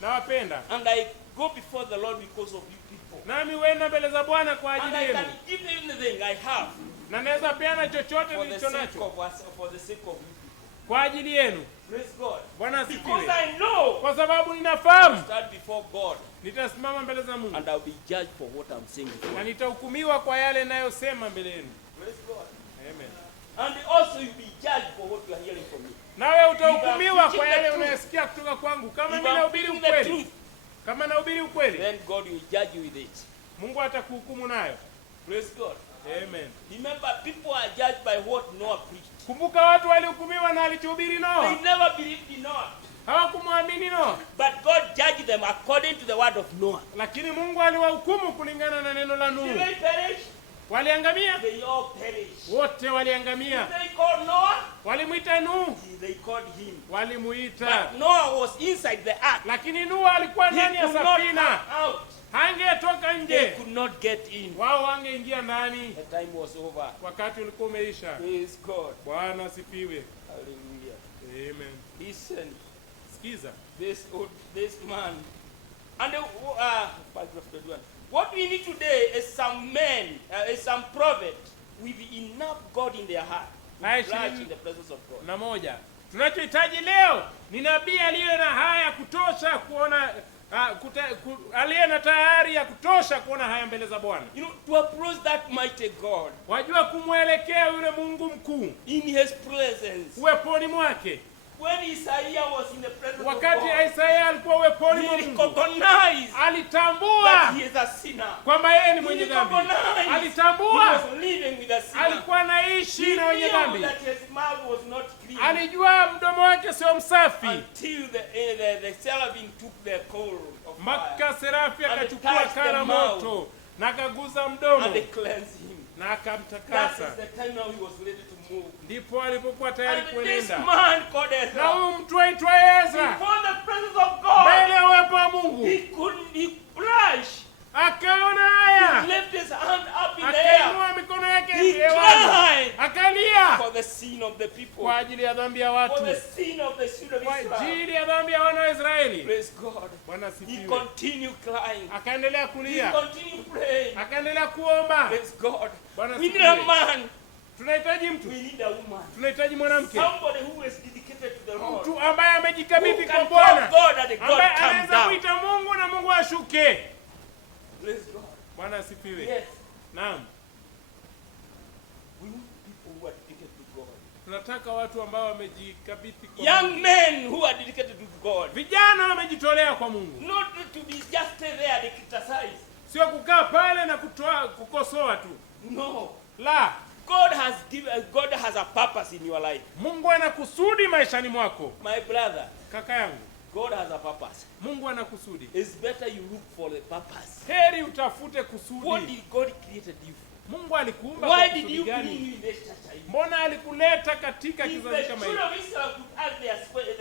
Nawapenda. And I go before the Lord because of you people. Nami huenda mbele za Bwana kwa And ajili I yenu. can give anything I have Na naweza peana chochote for the nilicho sake nacho of us, for the sake of you people. kwa ajili yenu. Praise God. Bwana Because asifiwe. I know Kwa sababu ninafahamu stand before God nitasimama mbele za Mungu and I'll be judged for what I'm saying. na nitahukumiwa kwa yale ninayosema mbele yenu. Praise God. Amen. And also you'll be judged for what you are hearing from me. Nawe utahukumiwa preaching kwa the yale truth. unayosikia kutoka kwangu. Kama If mimi I'm nahubiri preaching the ukweli, truth, kama nahubiri ukweli, then God will judge you with it. Mungu atakuhukumu nayo. Praise God. Amen. Remember, people are judged by what Noah preached. Kumbuka watu walihukumiwa na alichohubiri They Noa. never believed in Noah. Hawakumwamini Noa, But God judged them according to the word of Noah. lakini Mungu aliwahukumu kulingana na neno la Did Nuhu. they perish? Waliangamia? They all perished. Wote waliangamia. Did they call Noah? Walimwita Nuhu, They called him. walimuita. But Noah was inside the ark. Lakini Nuhu alikuwa He ndani ya could not come safina, out. hangetoka They nje. could not get in. Wao wangeingia ndani. The time was over. Wakati ulikuwa umeisha. Praise God. Bwana asifiwe. Hallelujah. Amen. Listen, Sikiza. this man. And paragraph 21. What we need today is some men, some prophets with enough God in their heart to Haya, blush ishirini in the presence of God. na moja. Tunachohitaji leo ni nabii aliye na haya ya kutosha kuona aliye na tayari ya kutosha kuona haya mbele za Bwana. You know, to approach that mighty God Wajua kumwelekea yule Mungu mkuu in his presence. uweponi mwake. When Isaiah was in the presence Wakati of God, Isaya alikuwa uweponi mwa he Mungu, recognized that alitambua he is a sinner. kwamba yeye ni He mwenye dhambi. recognized he Alitambua was living with a sinner. alikuwa anaishi He na wenye knew dhambi. that his mouth was not clean Alijua mdomo wake sio msafi. until the seraphim took the coal of fire Mpaka Serafi And akachukua touched kara the mouth. moto na akaguza mdomo and they cleansed him. na That is akamtakasa. the time now he was ready to move. Ndipo alipokuwa tayari And this kuenenda. man called Na Ezra, huyu mtu aitwaye Ezra, before the presence of God, mbele ya uwepo wa Mungu, he blushed. akaona He haya, lifted his hand up in the air akainua mikono yake He hewani, cried akalia for the sin of the people, kwa ajili ya dhambi ya for watu, the sin of the children kwa of Israel. ajili ya dhambi ya wana wa Israeli. Praise God. Bwana He asifiwe. continued crying. Akaendelea He kulia, continued praying. akaendelea kuomba. Praise God. Bwana We need asifiwe. a man. Tunahitaji mtu, We need a woman. tunahitaji mwanamke, Somebody who is dedicated to the Lord. mtu ambaye Who amejikabidhi kwa can Bwana, call God and God ambaye come anaweza down. kuita Mungu na Mungu ashuke. Praise God. Bwana asifiwe. Yes. Naam, We need people who are dedicated to God. tunataka watu ambao wamejikabidhi kwa Young Mungu. men who are dedicated to God. Vijana wamejitolea kwa Mungu, Not to be just stay there and criticize. sio kukaa pale na kukosoa tu. No. La, God has a purpose in your life. Mungu ana kusudi maishani mwako. My brother, Kaka yangu, God has a purpose. Mungu ana kusudi. It's better you look for the purpose. Heri utafute What kusudi. did God created you for? Mungu alikuumba Why kwa did kusudi you bring gani? you in this church? Mbona alikuleta katika If kizazi the kama children hiki? of Israel could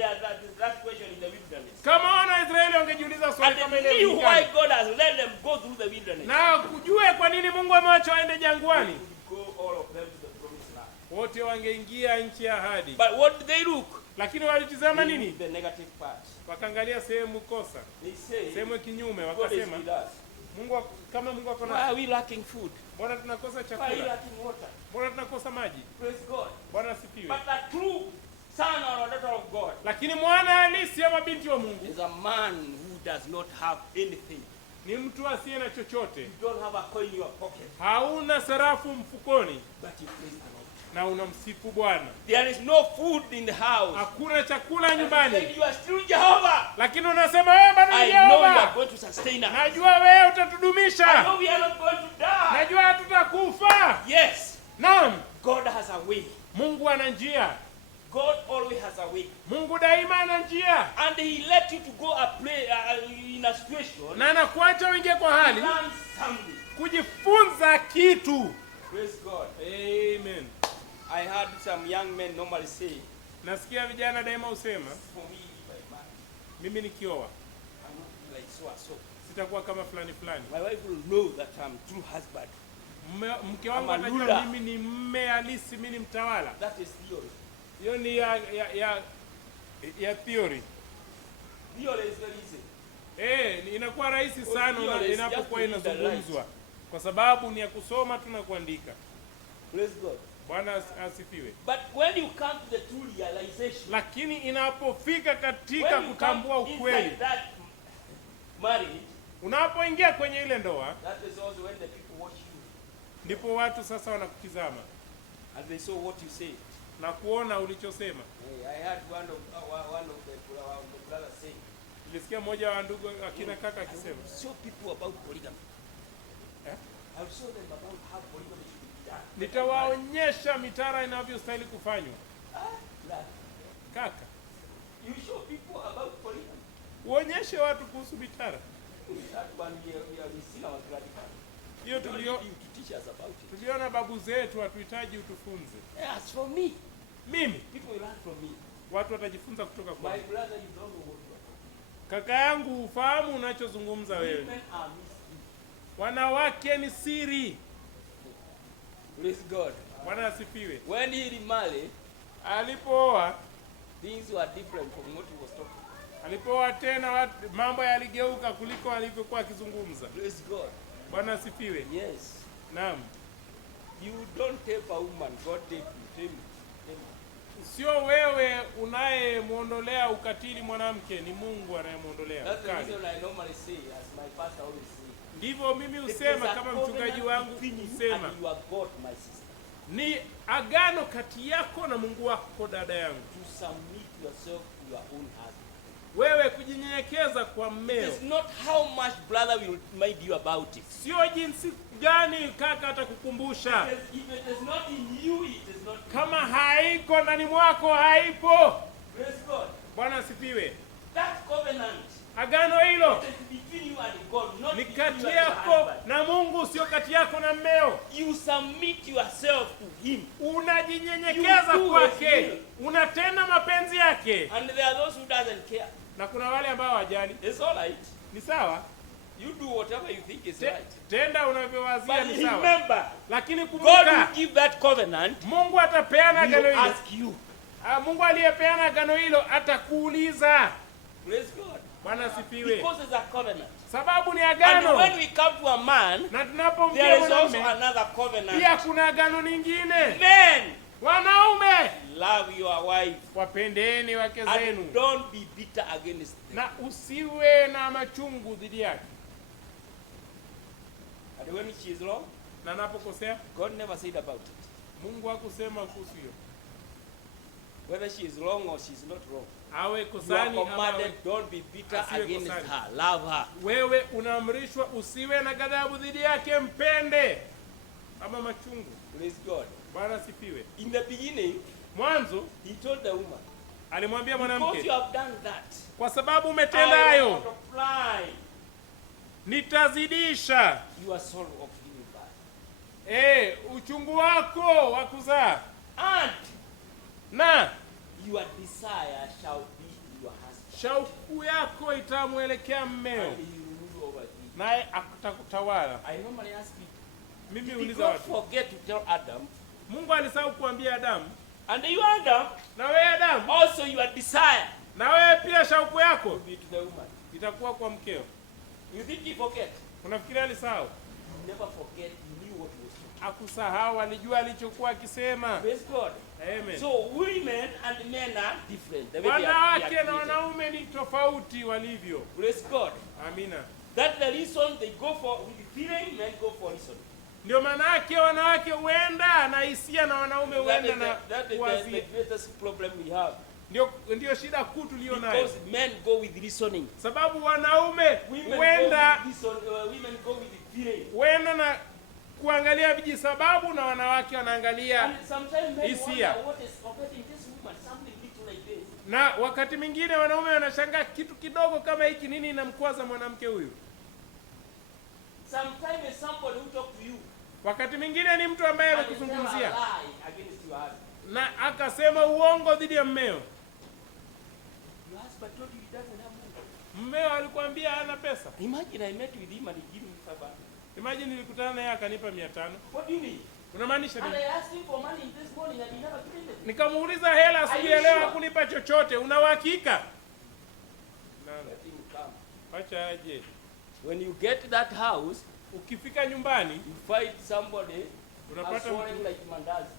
ask that question in the wilderness, Kama wana wa Israeli wangejiuliza swali and kama they ile knew why nyikani, God has let them go through the wilderness, na kujue kwa nini Mungu amewacha waende jangwani, they would go all of them to the promised land. wote wangeingia nchi ya ahadi. But what did they look? Lakini walitizama They nini? looked the negative part. Wakaangalia sehemu kosa, They say, sehemu kinyume, God is wakasema with us. kama Mungu ako Why na, are we lacking food? mbona tunakosa Why are we chakula? lacking water? Mbona tunakosa maji? Praise God. Bwana asifiwe. But a true son or a daughter of God Lakini mwana halisi ama binti wa Mungu is a man who does not have anything. ni mtu asiye na chochote, You don't have a coin in your pocket, hauna sarafu mfukoni, but you praise the Lord. na unamsifu Bwana. There is no food in the house. Hakuna chakula And nyumbani, you are still Jehovah. lakini unasema wewe bado ni I know you are Yehova. going to sustain us. Najua wewe I utatudumisha, know we are not going to die. najua hatutakufa. Yes, Naam, God has a way. Mungu ana njia, God always has a way. Mungu daima ana njia, And He let you to go a play in a situation, na anakuacha uingie kwa hali learn something. kujifunza kitu. Praise God. Amen. I heard some young men normally say, Nasikia vijana daima usema, for me, if I marry, mimi nikioa I'm not like so and so. sitakuwa kama fulani fulani. My wife will know that I'm true husband. Mke wangu I'm a atajua ruler. mimi ni mme halisi, mimi ni mtawala. That is theory. Hiyo ni ya theory. Theory is very easy. Inakuwa rahisi Oh, sana theory is inapokuwa just to read and inazungumzwa, kwa sababu ni ya kusoma tu na kuandika. Praise God. Bwana asifiwe. But when you come to the true realization, Lakini inapofika katika when you kutambua come ukweli, inside that marriage, unapoingia kwenye ile ndoa, that is also when the people watch you ndipo watu sasa wanakutizama and they saw what you say. na kuona ulichosema. Hey, I heard one of the brothers say, Nilisikia mmoja wa ndugu akina kaka akisema, show people about polygamy. Eh? I'll show them about how polygamy should be done. nitawaonyesha mitara inavyostahili kufanywa. Like, Kaka, you show people about polygamy. uonyeshe watu kuhusu mitara. That one we seen our grandfather. Hiyo We don't need you to teach us about it. tuliona babu zetu, hatuhitaji utufunze. As for me, Mimi people will learn from me. watu watajifunza kutoka My kwangu. brother, you don't know what you are talking Kaka yangu, ufahamu unachozungumza about. wewe. Women are mystery. Wanawake ni siri. Praise God. Bwana asifiwe. When he remarried, Alipooa, things were different from what he was talking. alipooa tena mambo yaligeuka kuliko alivyokuwa akizungumza. Praise God. Bwana asifiwe. Yes. Naam. You don't take a woman, God take you. Tell me. Sio wewe unayemuondolea ukatili mwanamke, ni Mungu anayemuondolea That's the ukali. reason I normally say, as my pastor always say. Ndivyo mimi husema, kama mchungaji wangu husema, And you are God, my sister. ni agano kati yako na Mungu wako, dada yangu, To submit yourself to your own husband. wewe kujinyenyekeza kwa mmeo. It's not how much brother will remind you about it. Sio jinsi gani kaka atakukumbusha. If it is not in you, it is not. Kama haiko ndani mwako, haipo. Praise God. Bwana asifiwe. That covenant Agano hilo is between you and God, not ni between kati you and your yako husband. na Mungu, sio kati yako na mmeo. You submit yourself to Him, Unajinyenyekeza You do kwake, his will. unatenda mapenzi yake. and there are those who doesn't care. Na kuna wale ambao hawajali. It's all right. Ni sawa, You do whatever you think is right. tenda unavyowazia, But ni sawa. remember, Lakini God kumbuka, will give that covenant. Mungu atapeana He agano will hilo. ask you. Mungu aliyepeana agano hilo atakuuliza. Praise God. Bwana asifiwe. Because it's a covenant. Sababu ni And agano. when we come to a man, Na there tunapomjia is also mwanaume, another covenant. pia kuna agano lingine. Men, Wanaume, love your wife. wapendeni wake zenu And don't be bitter against them. na usiwe na machungu dhidi yake. And when she is wrong, Na napokosea, God never said about it. Mungu hakusema kuhusu hiyo. Whether she is wrong or she is not wrong. Awe You are kosani ama commanded, don't be bitter asiwe against kosani. her. Love her. wewe unaamrishwa usiwe na ghadhabu dhidi yake, mpende ama machungu. Praise God. Bwana sifiwe. In the beginning, Mwanzo he told the woman, alimwambia because mwanamke, you have done that, kwa sababu I umetenda will hayo, multiply nitazidisha your sorrow of giving birth. uchungu wako wa kuzaa, And na your desire shall be your husband. shauku yako itamwelekea mmeo, And he will rule over thee. naye atakutawala. I normally ask people, Mimi did uliza God watu, forget to tell Adam, Mungu alisahau kuambia Adamu, and you Adam, na wewe Adamu, also your desire na wewe pia shauku yako will be to the woman. itakuwa kwa mkeo. You think he forget? Unafikiria alisahau? He never forget. He knew what he was doing. Hakusahau, alijua alichokuwa akisema. Praise God. Amen. So women and men are different. The way they are Wanawake na created. wanaume ni tofauti walivyo. Praise God. Amina. That's the reason they go for with feeling, men go for reason. Ndio maana yake wanawake huenda na hisia na wanaume huenda na That is the kuwazia. greatest problem we have. Ndio shida kuu tulio nayo, Because men go with reasoning. sababu wanaume Women huenda go with reason, women go with feeling. huenda na kuangalia vijisababu na wanawake wanaangalia, And sometimes men hisia. wonder what is affecting this woman, something little like this. na wakati mwingine wanaume wanashangaa kitu kidogo kama hiki, nini inamkwaza mwanamke huyu. Sometimes somebody who talk to you, Wakati mwingine ni mtu ambaye and you tell a amekuzungumzia lie against your husband. na akasema uongo dhidi ya mmeo. Your husband told you he doesn't have money. Mmeo alikwambia hana pesa. Imagine I met with him and he gave me 500. Imagine nilikutana naye akanipa 500. What do you mean? Unamaanisha And nini? I asked him for money this morning and he never gave it. Nikamuuliza hela asubuhi ya leo hakunipa chochote. Una uhakika? Let him come. Acha aje. When you get to that house, Ukifika nyumbani you find somebody unapata swallowing mtu like mandazi.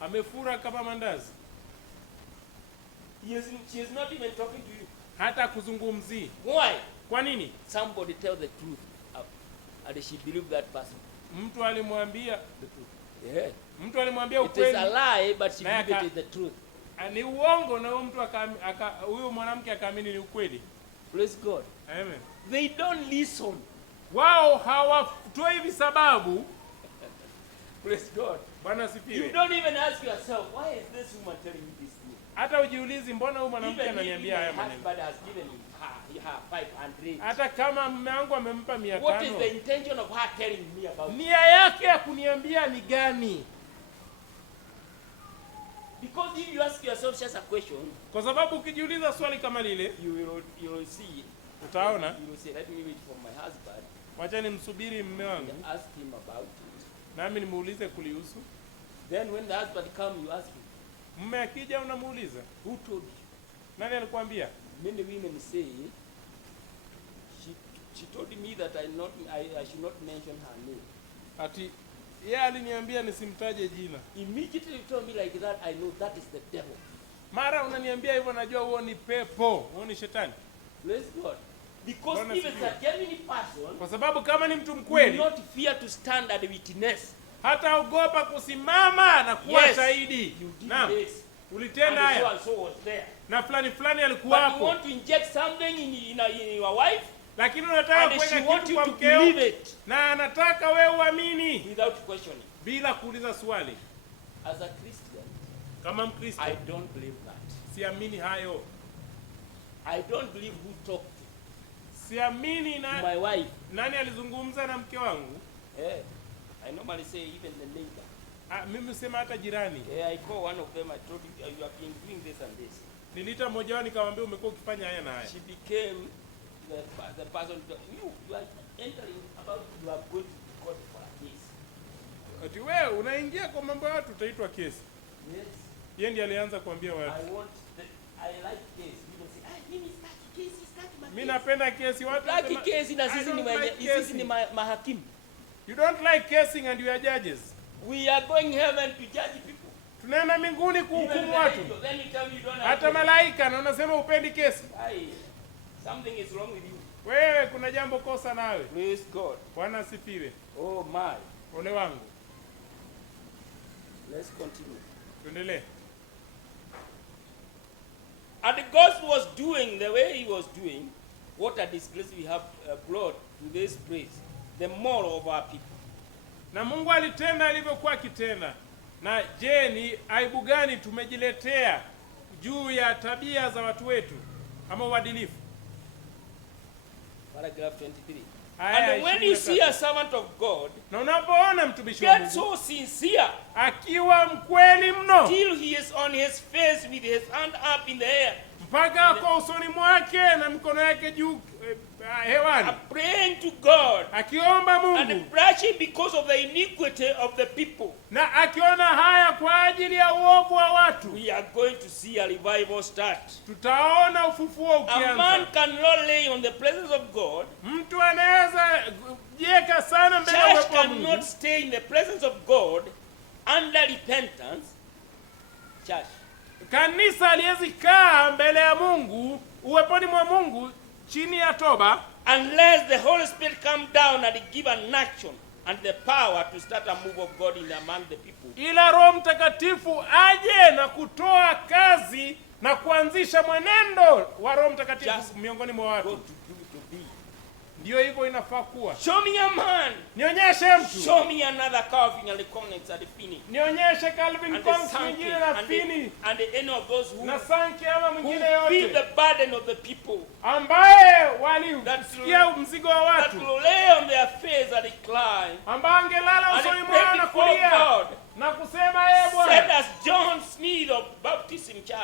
amefura kama mandazi. She is not even talking to you. Hata kuzungumzii. Why? Kwa nini? Somebody tell the truth. And she believed that person. Mtu alimwambia The truth. Yeah. mtu alimwambia It is ukweli. a lie, but she Naye believed it is the truth. Ni uongo na huyo mtu huyo mwanamke akaamini ni ukweli. Praise God. Amen. They don't listen. Wao hawatoi visababu. Praise God. Bwana You asifiwe. don't even ask yourself, why is this woman telling me this thing? Hata ujiulizi mbona huyu mwanamke Even if ananiambia my haya maneno. husband has given her 500. Hata kama mume wangu amempa What is 500. the intention of her telling me about it? Nia yake ya kuniambia ni gani? Because if you ask yourself just a question, Kwa sababu ukijiuliza swali kama lile, you will see. utaona, You will say, let me wait for my husband wacha nimsubiri mume wangu and ask him about it. nami nimuulize kulihusu. Then when the husband comes, you ask him, Mume akija unamuuliza, who told you? nani alikwambia? Many women say, she told me that I should not mention her name. Ati yeye aliniambia nisimtaje jina. Immediately you told me like that, I know that is the devil. Mara unaniambia hivyo, najua huo ni pepo, huo ni shetani. Praise God. Because Bwana if it's a asifiwe. genuine person, Kwa sababu kama ni mtu you will mkweli, not fear to stand at witness. hata ogopa kusimama na kuwa Yes, shahidi. you did Naam, this. ulitenda And so haya and so was there. na fulani fulani alikuwa But you hapo, want to inject something in your wife, lakini unataka and she kuweka wants kitu you kwa to mkeo believe it na anataka wewe uamini without questioning. bila kuuliza swali. As a Christian, Kama Mkristo I don't believe that. siamini hayo, I don't believe who talked siamini to na my wife. nani alizungumza na mke wangu. I normally say even the neighbor. Mimi sema hata jirani. I call one of them, I told you, you have been doing this and this. Nilita mmoja wao nikamwambia umekuwa ukifanya haya na haya. She became the person, you are entering about, you are going to be called for a case. Ati wewe unaingia kwa mambo ya watu utaitwa kesi. Yes. Yeye ndiye alianza kuambia watu. I like case. You don't say, mimi sitaki kesi, sitaki my Mimi napenda kesi, watu Sitaki wanasema, kesi na "I sisi don't ni like sisi ni casing." mahakimu. You don't like casing and you are judges. We are going heaven to judge people. Tunaenda mbinguni Even kuhukumu the watu. angels, then you tell me you don't like Hata it. malaika na unasema upendi kesi. Something is wrong with you. Wewe kuna jambo kosa nawe. Praise God. Bwana asifiwe. Oh my. Ole wangu. Let's continue. Tuendelee. And God was doing the way he was doing, what a disgrace we have brought to this place, the more of our people. Na Mungu alitenda alivyokuwa akitenda. Na je, ni aibu gani tumejiletea juu ya tabia za watu wetu ama uadilifu? Paragraph 23. Aya, And when you see a servant of God na unapoona mtumishi wa get Mungu so sincere akiwa mkweli mno till he is on his face with his hand up in the air, mpaka kwa usoni mwake na mikono yake juu hewani, praying to God akiomba Mungu and blushing because of the iniquity of the people, na akiona haya kwa ajili ya uovu wa watu, we are going to see a revival start. tutaona ufufuo A man ukianza. cannot lay on the presence of God. Mtu anaweza jieka sana mbele ya Church uwepo wa Mungu. cannot stay in the presence of God under repentance. Church. Kanisa haliwezi kaa mbele ya Mungu, uweponi mwa Mungu chini ya toba, Unless the Holy Spirit come down and give an action and the power to start a move of God in among the people. ila Roho Mtakatifu aje na kutoa kazi na kuanzisha mwenendo wa Roho Mtakatifu Just miongoni mwa God watu. to be. Ndio hivyo inafaa kuwa. Show me a man. Nionyeshe mtu. Show me another Calvin and the Connects at the Finney. Nionyeshe Calvin Cox mwingine na Finney. And any of those who na Sankey ama mwingine feel yote the burden of the people. Ambaye walisikia mzigo wa watu. That will lay on their face and cry. Ambaye angelala usoni mwao na kulia. Na kusema Bwana. Send us John Smith of Baptist Church.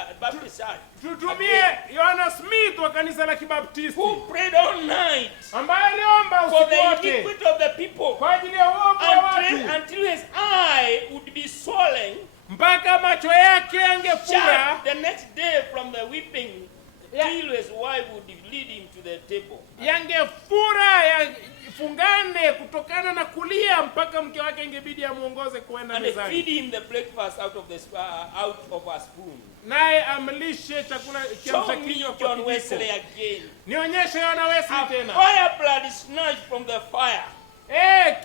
Tutumie Yohana Smith wa kanisa la Kibaptisti. Who prayed all night. Ambaye aliomba usiku wote. For the iniquity of the people. Kwa ajili ya uovu wa watu. Until his eye would be swollen. Mpaka macho yake yangefura. The next day from the weeping. Till his wife would lead him to the table. Yangefura yafungane kutokana na kulia mpaka mke wake ingebidi amuongoze kwenda mezani. And feed him the breakfast out of a spoon. Naye amlishe chakula kiamsha kinywa kwa John Wesley again. Nionyeshe Yohana Wesley tena. Fireblood snatched from the fire.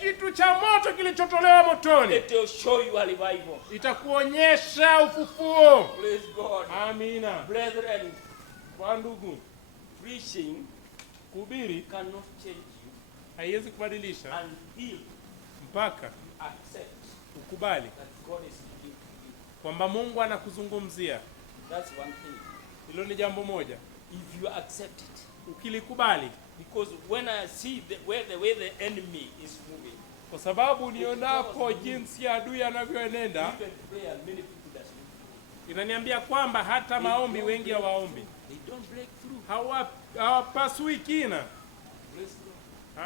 Kitu cha moto kilichotolewa motoni. It will show you a revival. Itakuonyesha ufufuo. Praise God. Amina. Brethren, kwa ndugu, preaching kuhubiri cannot change you. Haiwezi kubadilisha until mpaka accept ukubali that God is speaking to you. Kwamba Mungu anakuzungumzia. That's one thing. Hilo ni jambo moja. If you accept it, ukilikubali, because when I see the way the enemy is moving, kwa sababu nionapo jinsi adui anavyoenenda, inaniambia kwamba hata maombi wengi hawaombi. They don't break through. Hawapasui kina.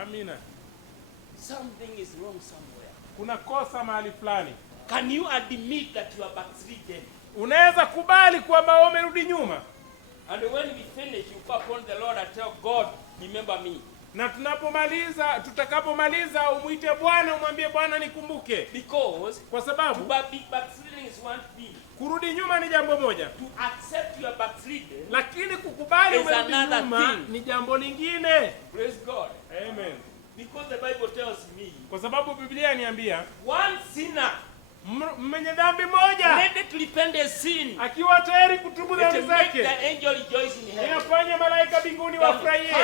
Amina. Something is wrong somewhere. Kuna kosa mahali fulani. Can you admit that you are backslidden? Unaweza kubali kwamba umerudi nyuma? And when we finish, you go upon the Lord and tell God, remember me. Na tutakapomaliza umuite Bwana, umwambie Bwana nikumbuke. Because kwa sababu backsliding is one thing. Kurudi nyuma ni jambo moja. To accept you are backslidden, lakini kukubali umerudi nyuma ni jambo lingine. Praise God. Amen. Because the Bible tells me, kwa sababu Biblia inaniambia, one sinner, mwenye dhambi moja, ready to repent his sin, akiwa tayari kutubu dhambi zake, the angel rejoice in heaven, inafanya malaika mbinguni wafurahie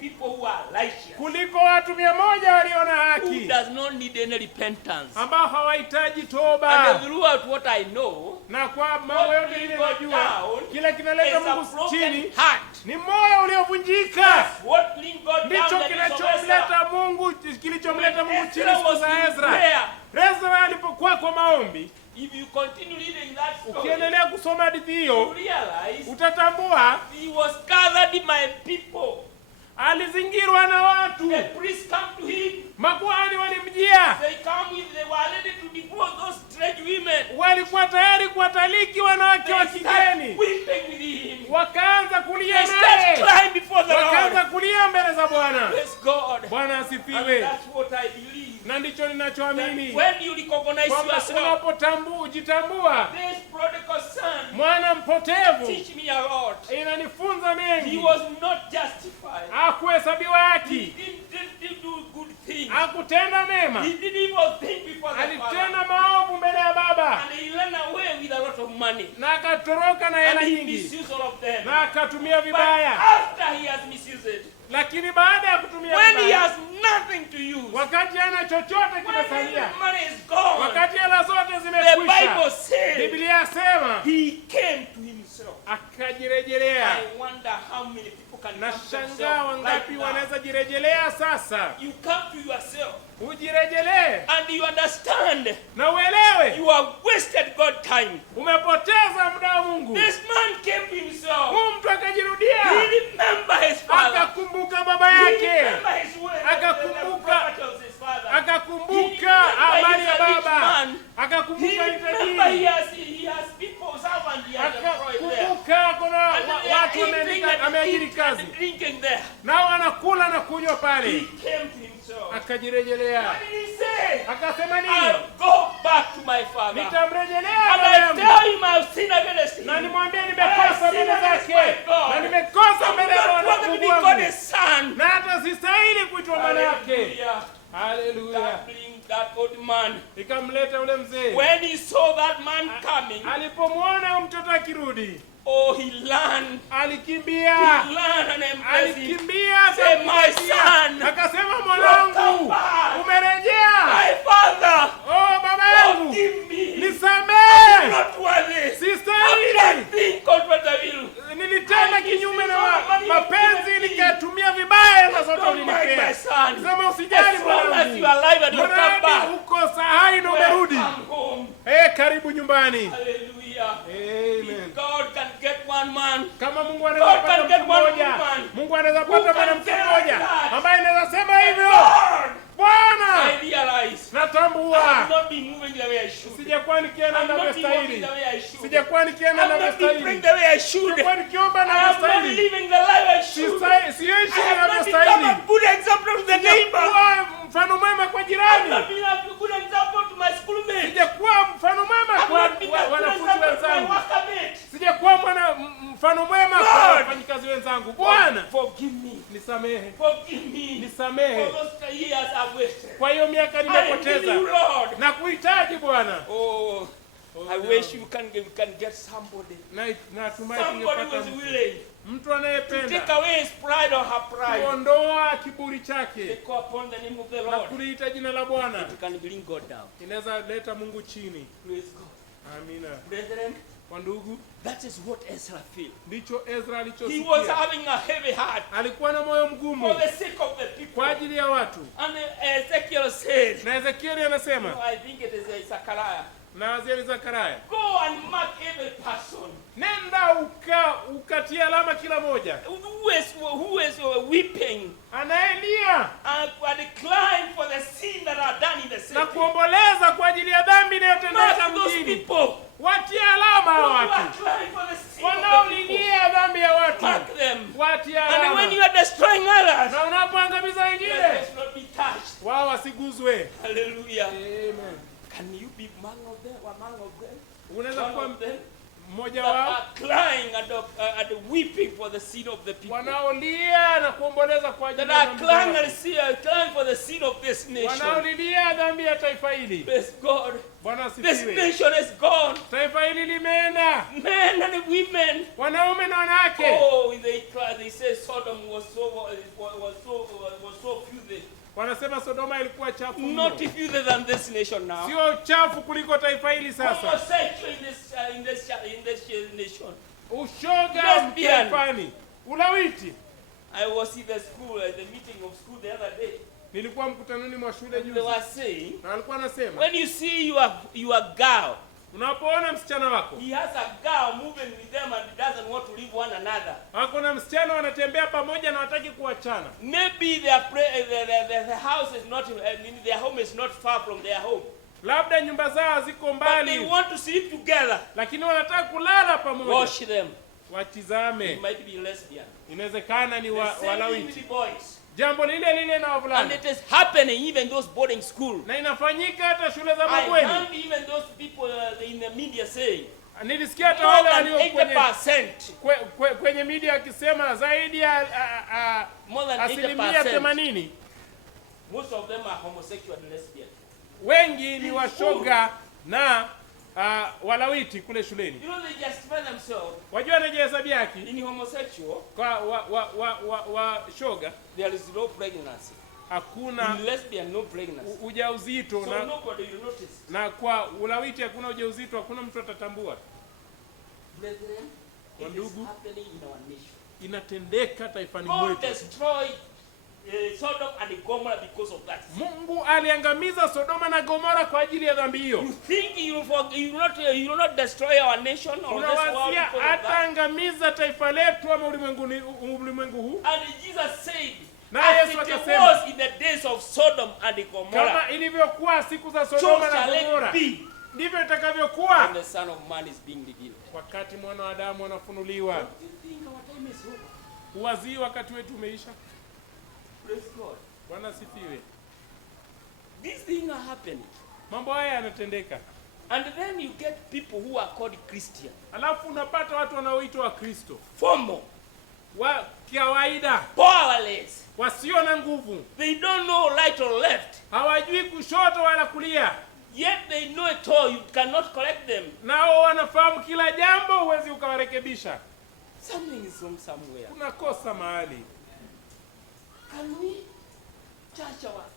people who are righteous, kuliko watu 100 walio na haki, who does not need any repentance, ambao hawahitaji toba. And throughout what I know, na kwa mambo yote ile najua, kila kinaleta Mungu chini ni moyo uliovunjika. Ndicho kinachomleta Mungu, kilichomleta Mungu chini siku za Ezra. Ezra alipokuwa kwa maombi, if you continue reading that story, ukiendelea kusoma hadithi hiyo, utatambua he was gathered my people. Alizingirwa na watu. The priests come to him. Makuhani walimjia. They were ready to divorce those strange women. Walikuwa tayari kuwataliki wanawake wa kigeni. Wakaanza kulia naye. Wakaanza kulia mbele za Bwana. Bwana asifiwe. Na ndicho ninachoamini. Kwamba unapojitambua, mwana mpotevu, inanifunza mengi. Hakuhesabiwa haki. Hakutenda mema. Alitenda maovu mbele ya Baba. Na akatoroka na hela nyingi. Na akatumia vibaya. Lakini baada ya kutumia vibaya, wakati hana chochote kimesalia, wakati hela zote zimekwisha, Biblia inasema akajirejelea. Nashangaa wangapi wanaweza jirejelea sasa. Ujirejelee and you understand, na uelewe, you have wasted God time. Umepoteza muda wa Mungu. This man came to himself. Mtu akajirudia. He remembered his father. Akakumbuka baba yake. Akakumbuka amani ya baba. Akakumbuka he has people servant he has employed there. Kuna watu wameajiri kazi. Nao anakula na kunywa pale. He came to himself. Akajirejelea. What did he say? Akasema nini? I'll go back to my father. Nitamrejelea and I tell him I've sinned against him. Na nimwambie nimekosa mbele zake. Na nimekosa mbele ya Mungu wangu. Na hata sistahili kuitwa mwana wake. Hallelujah. That old man, ikamleta ule mzee. When he saw that man coming, alipomwona mtoto akirudi, he learned. Alikimbia. He learned and embraced him. Alikimbia. Say, my son. that you come back. Uko sahai na umerudi. Welcome home. Karibu nyumbani. Hallelujah. Amen. If God can get one man, Kama Mungu anaweza pata mtu mmoja, Mungu anaweza pata mwanamke mmoja ambaye anaweza sema hivyo. Bwana, I realize natambua I'm not be moving the way I should. sijakuwa nikienda I'm not be walking ninavyostahili. the way I should. Sijakuwa nikienda I'm not be praying ninavyostahili. the way I should. Sijakuwa nikiomba I'm not ninavyostahili. living the life I should. Siishi I have not become ninavyostahili. a good example to the neighbor. Sijakuwa mfano mwema kwa I've jirani. not been a good example to my schoolmates. Sijakuwa mfano mwema I've kwa not been a good wanafunzi example to my wenzangu. workmates. Sijakuwa mfano mwema kwa wafanyikazi wenzangu. Bwana, Forgive me. nisamehe. Forgive me. Nisamehe. For those years I've wasted. Kwa hiyo miaka I need nimepoteza. you, Lord. Na kuhitaji Bwana. Oh, I wish you can get somebody. Natumai Somebody tungepata was mtu. willing Mtu to take anayependa away his pride or her pride. kuondoa kiburi chake They call upon the name of the na Lord. kuliita jina la Bwana. You can bring God down. Inaweza leta Mungu chini. Praise God. Amina. Brethren, Kwa ndugu, that is what Ezra felt. ndicho Ezra He was alichosikia. having a heavy heart Alikuwa na moyo for mgumu the sake of the people. kwa ajili ya watu. And Ezekiel said, Na Ezekieli no, anasema, I think it is Zechariah, na Azieli Zakaria, go and mark every person nenda ukatia alama kila moja who is weeping anayelia and crying for the sin that are done in the city. na kuomboleza kwa ajili ya dhambi inayotendeka Mark those mjini. people Watie alama who hao are watu crying for the sin of the people. wanaolilia dhambi ya watu. Mark them. Watie And when alama. you are destroying others, Na unapoangamiza let wengine, us not be touched. wao wasiguzwe. Hallelujah. Amen. Can you be among of them? Unaweza One kuwa of them mmoja that wao are crying and weeping for the sin of the people. wanaolia na kuomboleza kwa ajili That ya are dhambi za crying watu. crying for the sin of this nation. Wanaolilia dhambi ya taifa hili. Praise God. Bwana This asifiwe. nation is gone. Taifa hili limeenda. Men and women. Wanaume na wanawake. Oh, they say Sodom was so filthy. Wanasema Sodoma ilikuwa chafu mno. Not filthier than this nation now. Sio chafu kuliko taifa hili sasa. Homosexual in this nation. Ushoga Lesbian. mtaifani. Ulawiti. I was in the school, at the meeting of school the other day. Nilikuwa mkutanoni mwa shule And they juzi. were saying, Na alikuwa anasema, when you see your girl, unapoona msichana wako, he has a girl moving with them and he doesn't want to leave one another. wako na msichana wanatembea pamoja na wataki kuachana. Maybe the house is not, their home is not far from their home. Labda nyumba zao ziko But they mbali, want to sleep together. lakini wanataka kulala pamoja. Watch them. They Watizame. might be lesbian. Inawezekana ni The same thing with walawiti. the boys. Jambo lile lile na And wavulana. it is happening even those boarding school. Na inafanyika hata shule za I mabweni. heard even those people in the media saying, Nilisikia hata more wale than walio kwenye 80%. kwenye media wakisema zaidi ya More than asilimia 80%. 80 Most of them are homosexual and lesbian. wengi ni washoga na walawiti kule shuleni. You know, they justify themselves Wajua anajihesabia haki in homosexual. kwa washoga, There is no pregnancy. hakuna In lesbian, no pregnancy. ujauzito So na, nobody will notice. na kwa ulawiti hakuna ujauzito, hakuna mtu atatambua. Brethren, it is Ndugu, happening in our nation. inatendeka taifani God mwetu. destroyed Sodom and Gomorrah because of that. Mungu aliangamiza Sodoma na Gomora kwa ajili ya dhambi hiyo. You think you will not destroy our nation or this world Unawazia because of that? ataangamiza taifa letu ama ulimwengu huu? And Jesus said, Na as Yesu it akasema, was in the days of Sodom and Gomorrah, kama ilivyokuwa siku za so Sodoma na shall Gomora, it be ndivyo when itakavyokuwa the Son of Man is being revealed. wakati mwana wa Adamu anafunuliwa. Do you think our time is over? Huwazii wakati wetu umeisha? Praise God. Bwana sifiwe. These things are happening. Mambo haya yanatendeka. And then you get people who are called Christian. Alafu unapata watu wanaoitwa Wakristo Formal. wa kawaida, Powerless. wasio na nguvu, They don't know right or left. hawajui kushoto wala kulia, Yet they know it all. You cannot correct them. nao wanafahamu kila jambo, huwezi ukawarekebisha. Something is wrong somewhere. Unakosa mahali.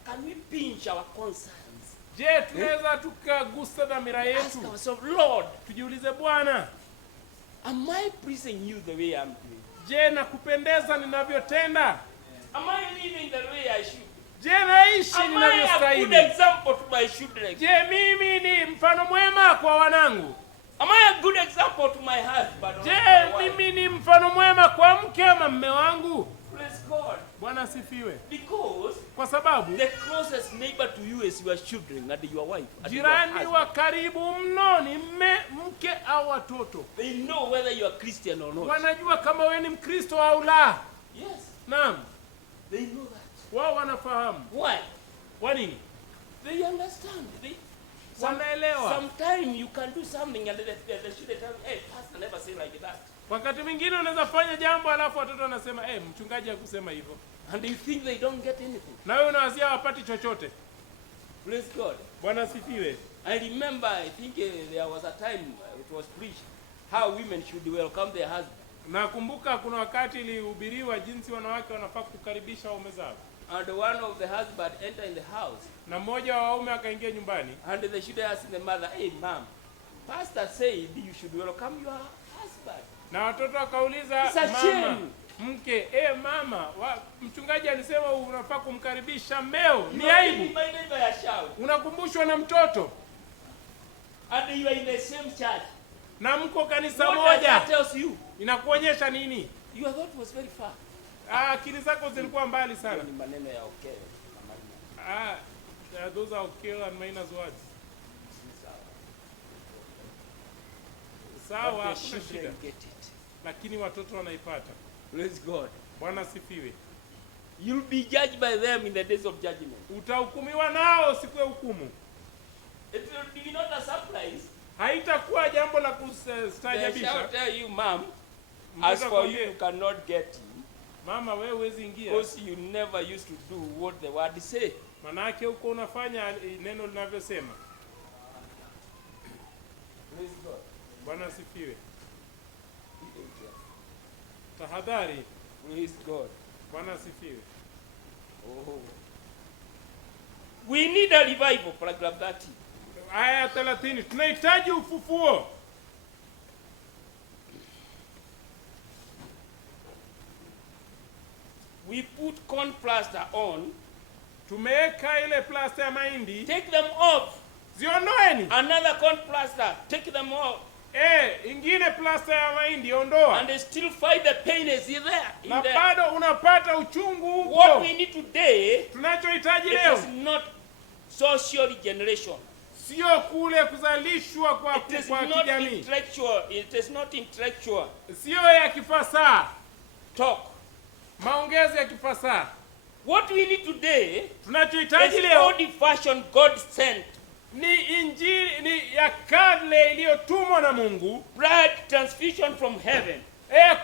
Can we pinch our conscience? Je, tunaweza tukagusa dhamira Ask yetu? ourselves, Lord, Tujiulize, Bwana, am I pleasing you the way I'm doing? je, nakupendeza ninavyotenda? Am I living the way I should? Je, naishi ninavyostahili? Am I a good example to my children? Je, mimi ni mfano mwema kwa wanangu? Am I a good example to my husband? Je, mimi ni mfano mwema kwa mke ama mume wangu? Praise God. Bwana asifiwe. Because kwa sababu the closest neighbor to you is your children and your wife. Jirani wa karibu mno ni mke au watoto. They know whether you are Christian or not. Wanajua kama wewe ni Mkristo au la. Yes. Naam. They know that. Wao wanafahamu. Why? Kwa nini? They understand. Wanaelewa. Sometimes you can do something and they should tell, hey, pastor never say like that. Wakati mwingine unaweza fanya jambo alafu watoto wanasema mchungaji hakusema hivyo. And you think they don't get anything. Na wewe unawazia hawapati chochote. Praise God. Bwana asifiwe. I remember, I think there was a time it was preached how women should welcome their husband. Nakumbuka kuna wakati ilihubiriwa jinsi wanawake wanafaa kukaribisha waume zao. And one of the husband enter in the house. Na mmoja wa waume akaingia nyumbani. And they should ask the mother, hey ma'am, pastor said you should welcome your husband. Na watoto wakauliza mama, mke, mama, mchungaji alisema unafaa kumkaribisha mmeo. Ni aibu. Unakumbushwa na mtoto. And you are in the same church. Na mko kanisa moja. What tells you? Inakuonyesha nini? Your thought was very far. Akili zako zilikuwa mbali sana. Ni maneno ya okay. Those are okay and minus words. Sawa, hakuna shida. Lakini watoto wanaipata. Praise God. Bwana sifiwe. You'll be judged by them in the days of judgment. Utahukumiwa nao siku ya hukumu. It will be not a surprise. Haitakuwa jambo la kustaajabisha. They shall tell you, ma'am, as for you cannot get in. Mama, wewe huwezi ingia. Because you never used to do what the word say. Manake huko unafanya neno linavyosema. Praise God. Bwana asifiwe. Tahadhari. Praise God. Bwana asifiwe. Oh. We need a revival, paragraph 30. Aya 30. Tunahitaji ufufuo. We put corn plaster on. Tumeweka ile plaster ya mahindi. Take them off. Ziondoeni. Another corn plaster. Take them off. Ingine plaster ya mahindi ondoa. And they still find the pain is there. Na bado unapata uchungu huko. What we need today, tunachohitaji leo, it is not social regeneration. Sio kule kuzalishwa kwa kijamii. It is not intellectual. Sio ya kifasaha. Talk. Maongezi ya kifasaha. What we need today, tunachohitaji leo, old fashion God sent. Ni injili, ni ya kale iliyotumwa na Mungu. Blood transfusion from heaven.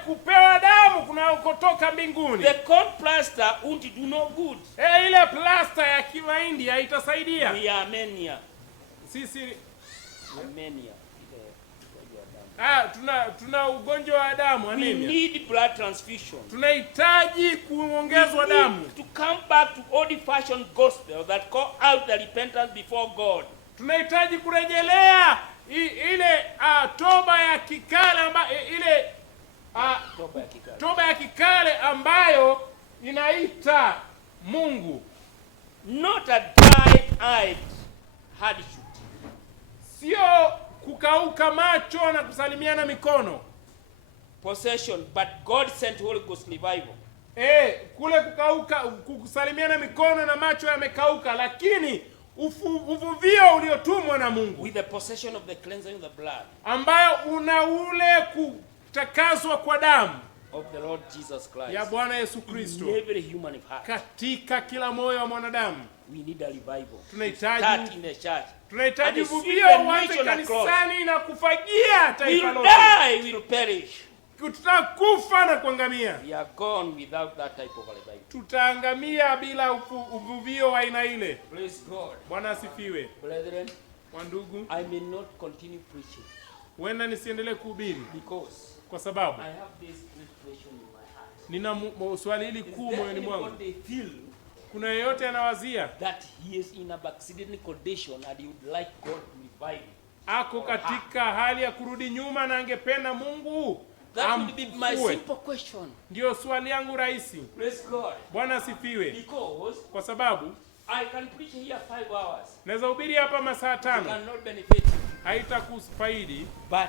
Kupewa damu kutoka mbinguni. The corn plaster won't do no good. Ile plaster ya kimahindi haitasaidia. We are Armenia. Sisi Armenia. Tuna ugonjwa wa damu, anemia. We need blood transfusion. Tunahitaji kuongezwa damu. To come back to old fashioned gospel that call out the repentance before God. Tunahitaji kurejelea ile toba ya kikale toba ya kikale ambayo inaita Mungu. Not a dry-eyed attitude. Sio kukauka macho na kusalimiana mikono. Possession, but God sent Holy Ghost revival. Kule kukauka, kusalimiana mikono na macho yamekauka, lakini uvuvio uliotumwa na Mungu. With the possession of the cleansing of the blood. Ambayo una ule kutakaswa kwa damu. Of the Lord Jesus Christ. Ya Bwana Yesu Kristo. In every human heart. Katika kila moyo wa mwanadamu. We need a revival. Tunahitaji in the church. Tunahitaji uvuvio uanze kanisani na kufagia taifa lote. We'll die, we'll perish. Tutakufa na kuangamia. We are gone without that type of revival. Tutaangamia bila uvuvio wa aina ile. Praise God. Bwana asifiwe. Brethren, wandugu, I may not continue preaching. Huenda nisiendelee kuhubiri Because kwa sababu I have this question in my heart. Nina swali hili kuu moyoni mwangu. Feel kuna yeyote anawazia that he is in a backslidden condition and he would like God to revive him? Ako katika hali ya kurudi nyuma na angependa Mungu That would be my simple question. Ndio swali yangu rahisi. Praise God. Bwana asifiwe. Because kwa sababu I can preach here 5 hours. Naweza hubiri hapa masaa 5. It cannot benefit you. Haitakufaidi. But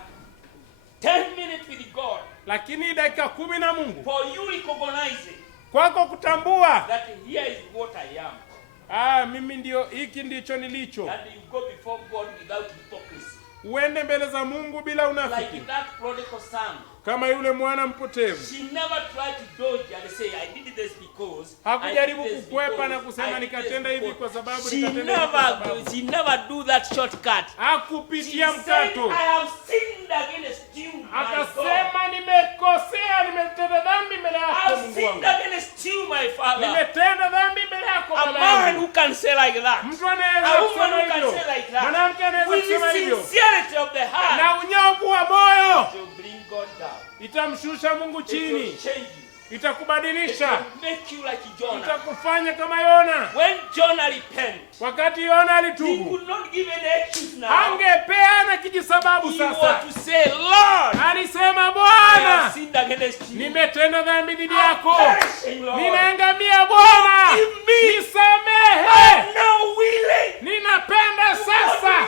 10 minutes with God. Lakini dakika 10 na Mungu. For you recognizing. Kwako kutambua. That here is what I am. Mimi ndio hiki ndicho nilicho. And you go before God without hypocrisy. Uende mbele za Mungu bila unafiki. Like that prodigal son. Kama yule mwana mpotevu. She never tried to dodge and say I did this because. Hakujaribu kukwepa na kusema nikatenda hivi kwa sababu nikatenda hivi. She never do that shortcut. Hakupitia mkato. I have sinned against you. Akasema nimekosea, nimetenda dhambi mbele yako Mungu wangu. I have sinned against you my Father. Nimetenda dhambi mbele yako Baba yangu. A man who can say like that. Mtu anaweza kusema hivyo. Mwanamke anaweza kusema hivyo. With sincerity of the heart. Na unyofu wa moyo. To bring God down. Itamshusha Mungu chini. Itakubadilisha. Make you like Jonah. Itakufanya kama Yona. When Jonah repent, wakati Yona alitubu, he could not give any excuse now. Angepeana kijisababu sasa. He was to say, Lord, alisema Bwana, nimetenda dhambi dhidi yako. Ninaangamia Bwana. Nisamehe. Ninapenda sasa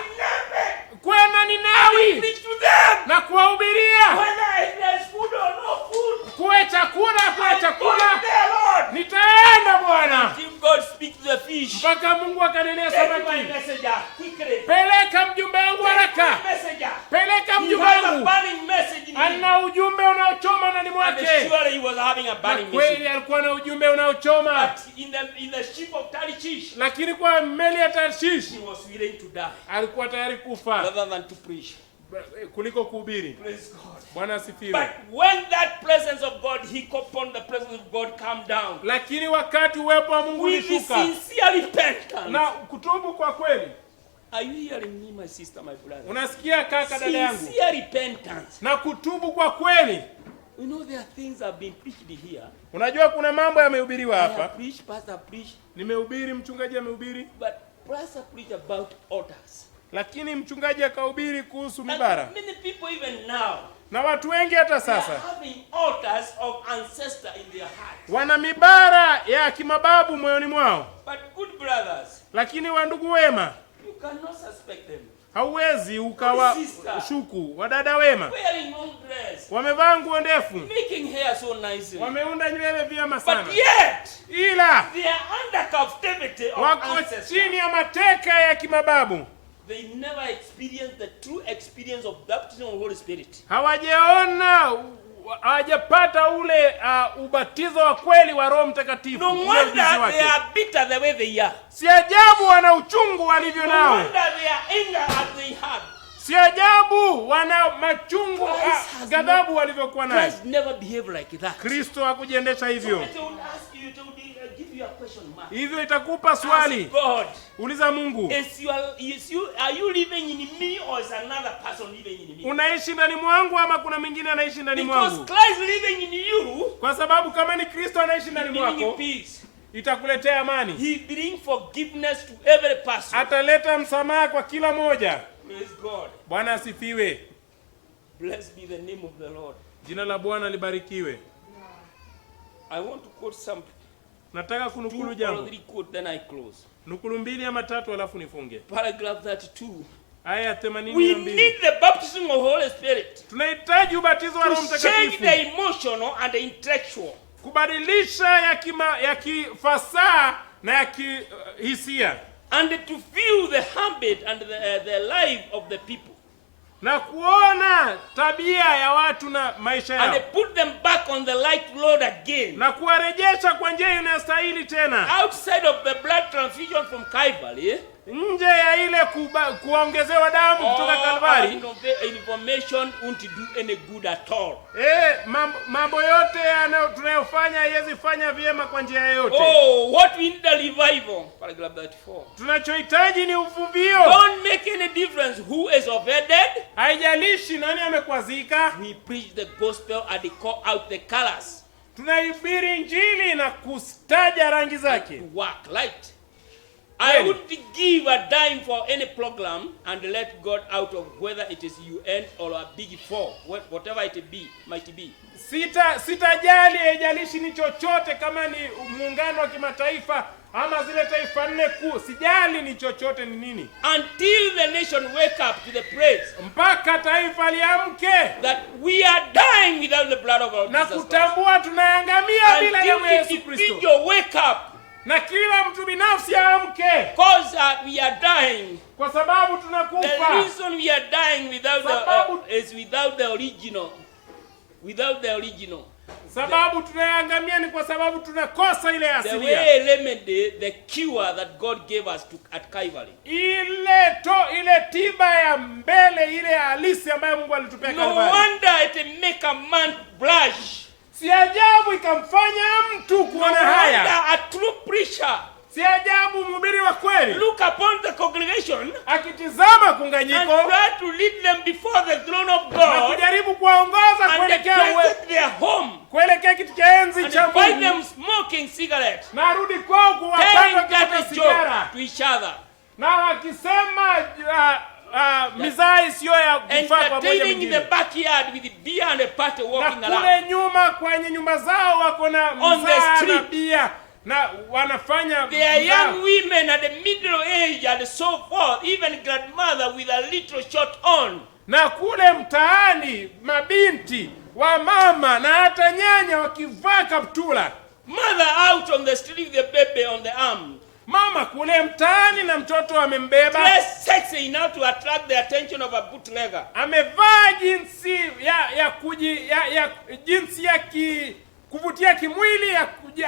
kwenda Ninawi na kuwahubiria. Kuwe chakula, nitaenda Bwana. Mpaka Mungu akanenea samaki. Peleka mjumbe wangu haraka. Peleka mjumbe wangu. Ana ujumbe unaochoma ndani mwake. Na kweli alikuwa na ujumbe unaochoma. Lakini kwa meli ya Tarshish alikuwa tayari kufa kuliko kuhubiri. Bwana asifiwe. But when that presence of God, he upon the presence of God come down. Lakini wakati uwepo wa Mungu ulishuka. With sincere repentance. Na kutubu kwa kweli. Are you hearing me, my sister, my brother? Unasikia kaka, dada yangu? Sincere repentance. Na kutubu kwa kweli. You know there are things have been preached here. Unajua kuna mambo yamehubiriwa hapa. Preach, pastor preach. Nimehubiri, mchungaji amehubiri. But pastor preach about altars. Lakini mchungaji akahubiri kuhusu mibara. Many people even now. Na watu wengi hata sasa altars of ancestor in their heart. Wana mibara ya kimababu moyoni mwao. But good brothers, lakini wandugu wema, you cannot suspect them. Hauwezi ukawa shuku. Wadada wema wamevaa nguo ndefu, making hair so nice, wameunda nywele vyema sana, but yet ila they are under captivity of wako chini ya mateka ya kimababu. They never experienced the true experience of baptism of the Holy Spirit. Hawajapata ule ubatizo wa kweli wa Roho Mtakatifu. No wonder they are bitter the way they are. Si ajabu wana uchungu walivyo nao. No wonder they are anger as they have. Si ajabu wana machungu, ghadhabu walivyokuwa nayo. Christ never behave like that. Kristo hakujiendesha hivyo. Hivyo itakupa swali. God, uliza Mungu, are you living in me or is another person living in me? Unaishi ndani mwangu ama kuna mwingine anaishi ndani mwangu? Because Christ living in you, kwa sababu kama ni Kristo anaishi ndani mwako, itakuletea amani. He bring forgiveness to every person. Ataleta msamaha kwa kila moja. Praise God. Bwana asifiwe. Blessed be the name of the Lord. Jina la Bwana libarikiwe. I want to quote something. Nataka kunukulu jambo. Then I close. Nukulu 2 ama 3 alafu nifunge. Paragraph 32. Aya 82. We need the baptism of Holy Spirit. Tunahitaji ubatizo wa Roho Mtakatifu. Change the emotional and the intellectual. Kubadilisha ya kifasaha na ya kihisia. And to feel the habit and the life of the people. Na kuona tabia ya watu na maisha yao. And put them back on the right road again. Na kuwarejesha kwa njia inayostahili tena. Outside of the blood transfusion from Calvary, nje ya ile kuongezewa damu kutoka Kalvari, information won't do any good at all. Mambo yote tunayofanya haiwezi fanya vyema kwa njia yoyote. Oh, what we need a revival. Paragraph 34. Tunachohitaji ni uvuvio. Don't make any difference who is offended. Haijalishi nani amekwazika. We preach the gospel and call out the colors. Tunahubiri Injili na kustaja rangi zake. To work light. I wouldn't give a dime for any program and let God out of whether it is UN or a big four, whatever it might be. Sitajali haijalishi ni chochote, kama ni muungano wa kimataifa ama zile taifa nne kuu, sijali ni chochote ni nini. Until the nation wake up to the praise. Mpaka taifa liamke that we are dying without the blood of our Jesus Christ. Na kutambua tunaangamia bila damu ya Yesu Kristo. Until you wake up. Na kila mtu binafsi aamke. Because we are dying. Kwa sababu tunakufa. The reason we are dying without is without the original. Without the original. Sababu tunaangamia ni kwa sababu tunakosa ile asilia. The way remedy, the cure that God gave us at Calvary. Ile tiba ya mbele, ile halisi ambayo Mungu alitupea Calvary. No wonder it make a man blush. Si ajabu ikamfanya mtu kuona haya. No wonder a true preacher. Si ajabu mhubiri wa kweli look upon the congregation akitizama kunganyiko and try to lead them before the throne of God na kujaribu kuwaongoza kuelekea home, kuelekea kiti cha enzi cha Mungu, find them smoking cigarettes, na rudi kwao kuwapata kwa sigara to each other, na wakisema mizai sio ya kufaa kwa moja mwingine, in the backyard with beer and a party walking around, na kule nyuma kwenye nyumba zao wako na mzaa na bia na wanafanya their young women at the middle age and so forth, even grandmother with a little short on. Na kule mtaani mabinti wa mama na hata nyanya wakivaa kaptula, mother out on the street with the baby on the arm, mama kule mtaani na mtoto amembeba, dress sexy enough to attract the attention of a bootlegger, amevaa jinsi jinsi ya kuvutia kimwili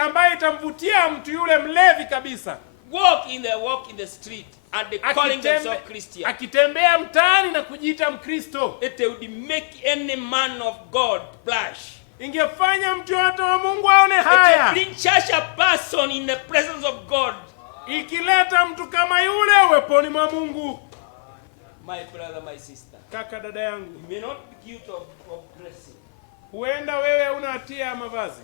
ambaye itamvutia mtu yule mlevi kabisa. Walk in the street and they calling themselves Christian. Akitembea mtaani na kujiita Mkristo. It would make any man of God blush. Ingefanya mtu yote wa Mungu aone haya. It bring such a person in the presence of God. Ikileta mtu kama yule uweponi mwa Mungu. My brother, my sister. Kaka, dada yangu. You may not be guilty of dressing. Huenda wewe una hatia mavazi.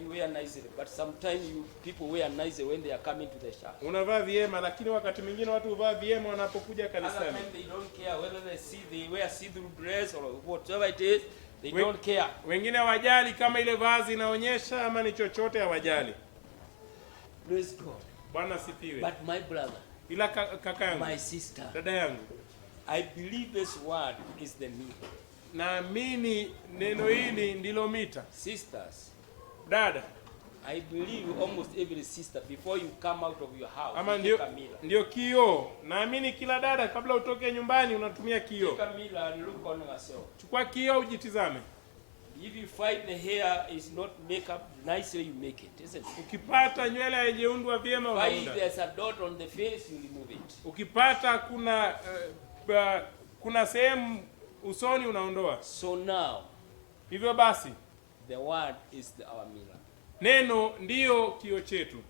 You wear nicely, but sometimes people wear nicely when they are coming to the church. Unavaa vyema, lakini wakati mwingine watu huvaa vyema wanapokuja kanisani. Other times they don't care whether they wear see-through dress or whatever it is, they don't care. Wengine hawajali kama ile vazi inaonyesha ama ni chochote, hawajali. Praise God. Bwana sifiwe. But my brother, ila kaka yangu, my sister, dada yangu, I believe this word is the meter. Naamini neno hili ndilo mita. Sisters, dada, I believe almost every sister before you come out of your house, ama ndio kioo. Naamini kila dada kabla utoke nyumbani unatumia kioo. Take a mirror and look on yourself. Chukua kioo ujitizame. If you find the hair is not make up nicely, you make it, isn't it? Ukipata nywele haijaundwa vyema unaunda. If there's a dot on the face, you remove it. Ukipata kuna sehemu usoni unaondoa. So now, hivyo basi, the word is our mirror. Neno ndio kioo chetu.